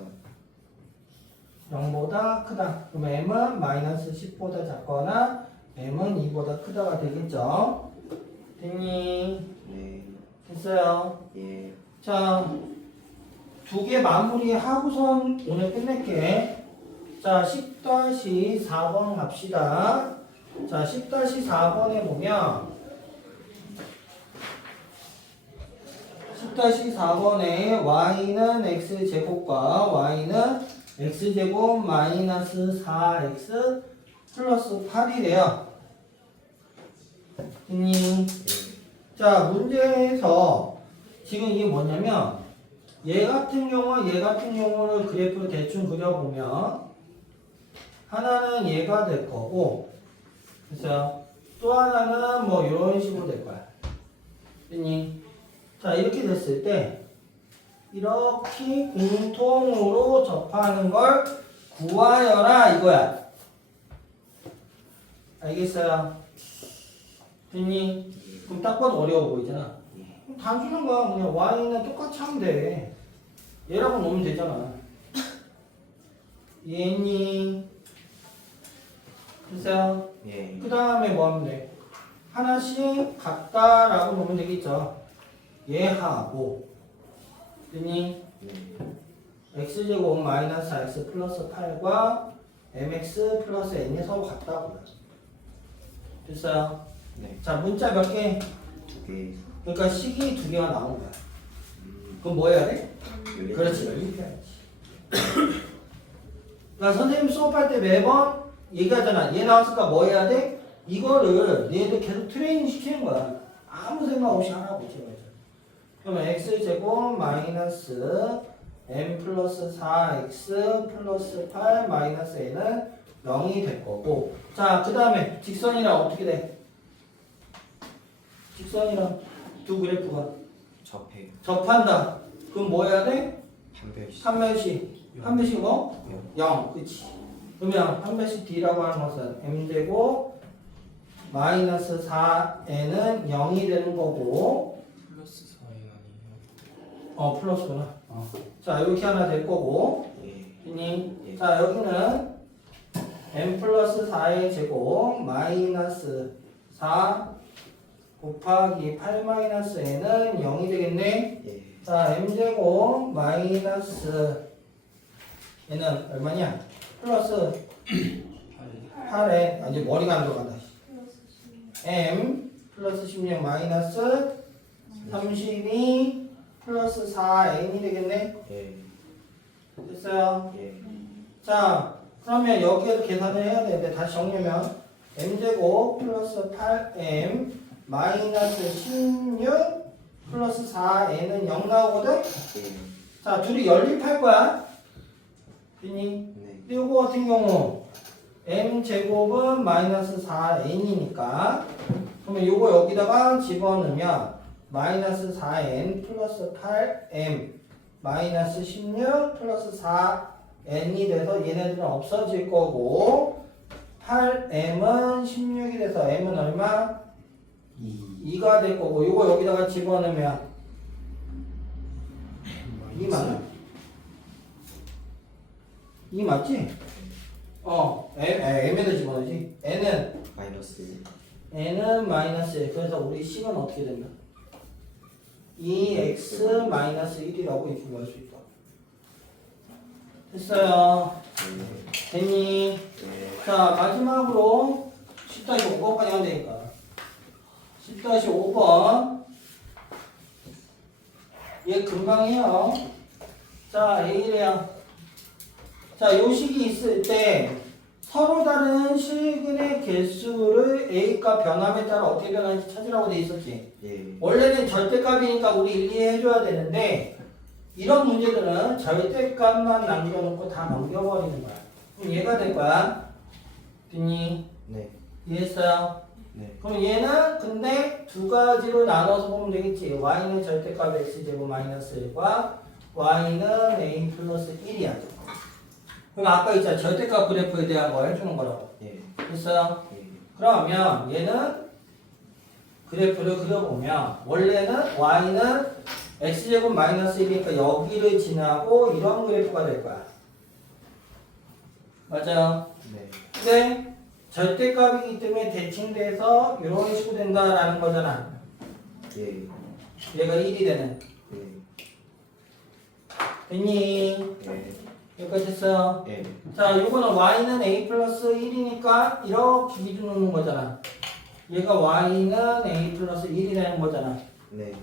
0보다 크다. 그럼 m은 마이너스 10보다 작거나 m은 2보다 크다가 되겠죠. 됐니? 네. 됐어요. 예. 자, 두 개 마무리하고선 오늘 끝낼게. 자, 10-4번 갑시다. 자, 10-4번에 보면 10-4번에 y는 x제곱과 y는 x제곱 마이너스 4x 플러스 8이래요. 됐니? 자, 문제에서 지금 이게 뭐냐면 얘 같은 경우를 그래프로 대충 그려보면 하나는 얘가 될 거고 그래서 또 하나는 뭐 이런 식으로 될 거야. 됐니? 자, 이렇게 됐을 때 이렇게 공통으로 접하는 걸 구하여라 이거야. 알겠어요? 됐니? 그럼 딱 봐도 어려워 보이잖아. 그럼 단순한 거야. 그냥 y는 똑같이 하면 돼. 얘라고 놓으면 되잖아. 얘니 됐어요? 예. 그 다음에 뭐 하면 돼? 하나씩 같다라고 놓으면 되겠죠. 얘하고 됐니? x제곱 마이너스 x 플러스 8과 mx 플러스 n이 서로 같다고요. 됐어요? 네. 자, 문자 몇 개? 2개. 그러니까 식이 두 개가 나온 거야. 그럼 뭐 해야 돼? 그렇지, 연립해야지. 그러니까 선생님 수업할 때 매번 얘기하잖아. 얘 나왔으니까 뭐 해야 돼? 이거를 얘도 계속 트레이닝 시키는 거야. 아무 생각 없이 하라고 제발. 그러면 x제곱 마이너스 m 플러스 4x 플러스 8 마이너스 a는 0이 될 거고. 자, 그 다음에 직선이랑 어떻게 돼? 직선이랑 두 그래프가 접해요. 접한다. 그럼 뭐 해야 돼? 판별식. 한 배씩. 한 배씩 뭐? 영. 0. 그치. 그러면 한 배씩 d라고 하는 것은 m제곱 마이너스 4n은 0이 되는 거고. 플러스 4인 아니에요? 플러스구나. 자, 이렇게 하나 될 거고. 예. 됐니? 예. 자, 여기는 m 플러스 4의 제곱 마이너스 4 곱하기 8 마이너스 n은 0이 되겠네. 예. 자, m제곱 마이너스 얘는 얼마냐? 플러스 8에 아니 머리가 안 들어간다. m 플러스 16 마이너스 32 플러스 4n이 되겠네. 예. 됐어요? 예. 자, 그러면 여기에서 계산을 해야 되는데 다시 정리하면 m제곱 플러스 8m 마이너스 16 플러스 4n은 0 나오거든? 예. 자, 둘이 연립할 거야. 됐니? 네. 근데 이거 같은 경우 m제곱은 마이너스 4n이니까 그러면 이거 여기다가 집어넣으면 마이너스 4n 플러스 8m 마이너스 16 플러스 4n이 돼서 얘네들은 없어질 거고 8m은 16이 돼서 m은 얼마? 2가 될 거고 이거 여기다가 집어넣으면 2 맞나? 2 맞지? m에다 집어넣지. 마이너스. n은 마이너스 1. 그래서 우리 식은 어떻게 된다? 2x 마이너스 1이라고 이렇게 구할 수 있다. 됐어요. 예. 됐니? 예. 자, 마지막으로 10-5번까지 하면 되니까. 10-5번. 얘 금방 해요. 자, A래요. 자, 요 식이 있을 때 서로 다른 실근의 개수를 A값 변함에 따라 어떻게 변하는지 찾으라고 돼 있었지. 예. 원래는 절대값이니까 우리 일일이 해줘야 되는데 이런 문제들은 절대값만 남겨놓고 다 넘겨버리는 거야. 그럼 얘가 될 거야. 됐니? 네. 이해했어요? 네. 그럼 얘는 근데 두 가지로 나눠서 보면 되겠지. y는 절대값 x제곱 마이너스 1과 y는 a 플러스 1이야. 그럼 아까 있잖아. 절대값 그래프에 대한 거 해주는 거라고. 예. 됐어요? 예. 그러면 얘는 그래프를 그려보면 원래는 y는 x제곱 마이너스 1이니까 여기를 지나고 이런 그래프가 될 거야. 맞아요? 네. 근데 절대값이기 때문에 대칭돼서 이런 식으로 된다라는 거잖아. 예. 얘가 1이 되는. 예. 됐니? 예. 여기까지 됐어요. 예. 자, 요거는 y는 a 플러스 1이니까 이렇게 기준 놓는 거잖아. 얘가 y는 a 플러스 1이 되는 거잖아. 네.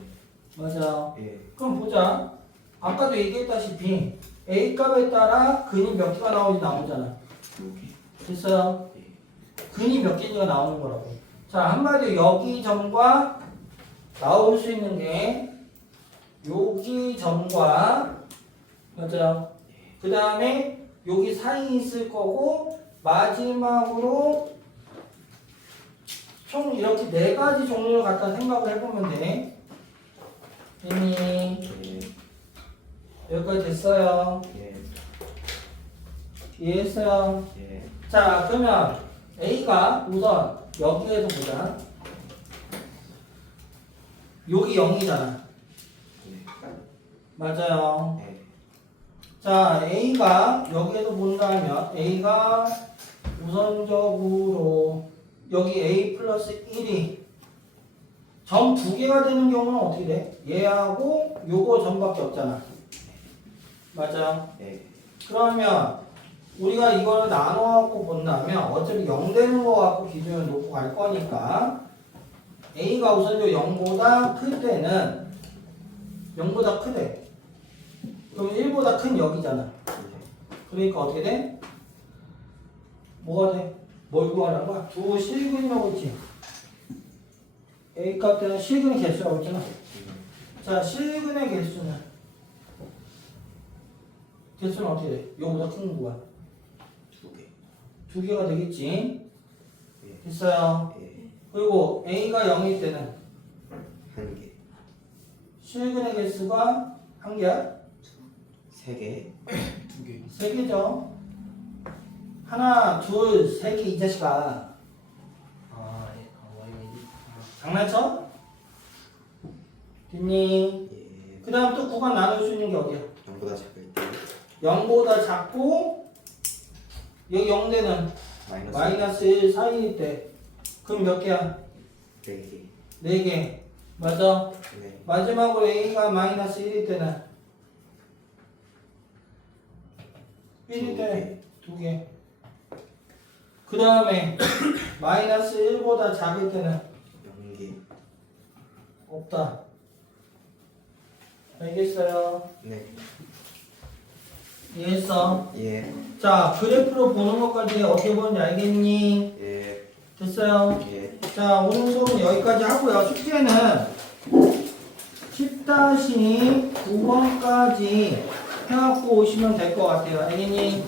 맞아. 예. 그럼 보자. 아까도 얘기했다시피 a 값에 따라 근이 몇 개가 나오는지 나오잖아. 됐어요? 예. 근이 몇 개가 나오는 거라고. 자, 한마디로 여기 점과 나올 수 있는 게 여기 점과 맞아요. 그 다음에 여기 사이 있을 거고 마지막으로 총 이렇게 네 가지 종류를 갖다 생각을 해보면 돼. 됐니? 예. 여기까지 됐어요. 예. 이해했어요? 예. 자, 그러면 A가 우선 여기에서 보자. 여기 0이잖아. 맞아요. 예. 자, A가 여기에서 본다면 A가 우선적으로 여기 A 플러스 1이 점 두 개가 되는 경우는 어떻게 돼? 얘하고 요거 점밖에 없잖아. 맞아요. 예. 그러면 우리가 이걸 나눠갖고 본다면 어차피 0 되는 거 갖고 기준을 놓고 갈 거니까 A가 우선적으로 0보다 클 때는 0보다 크대. 그럼 1보다 큰 여기잖아. 그러니까 어떻게 돼? 뭐가 돼? 뭘 구하는 거야? 두 실근이라고 있지. A 값들은 실근의 개수라고 있잖아. 자, 실근의 개수는 어떻게 돼? 요거보다 큰 거 구하. 2개. 두 개가 되겠지. 예. 됐어요. 예. 그리고 A가 0일 때는 1개. 실근의 개수가 한 개야? 3개. 2개. 세 개죠. 하나, 둘, 세 개 이 자식아. 장난쳐? 됐니? 예. 그 다음 또 구간 나눌 수 있는 게 어디야? 0보다 작을 때 0보다 작고 여기 0대는 마이너스 1 사이일 때 그럼 몇 개야? 4개. 4개 맞아? 네. 마지막으로 A가 마이너스 1일 때는 1일 때는 2개 그 다음에 마이너스 1보다 작을 때는 0개. 없다 알겠어요? 네. 이해했어? 예. 자 그래프로 보는 것까지 어떻게 보는지 알겠니? 예. 됐어요? 예. 자 오늘 수업은 여기까지 하고요 숙제는 10-9번까지 해갖고 오시면 될 것 같아요 알겠니?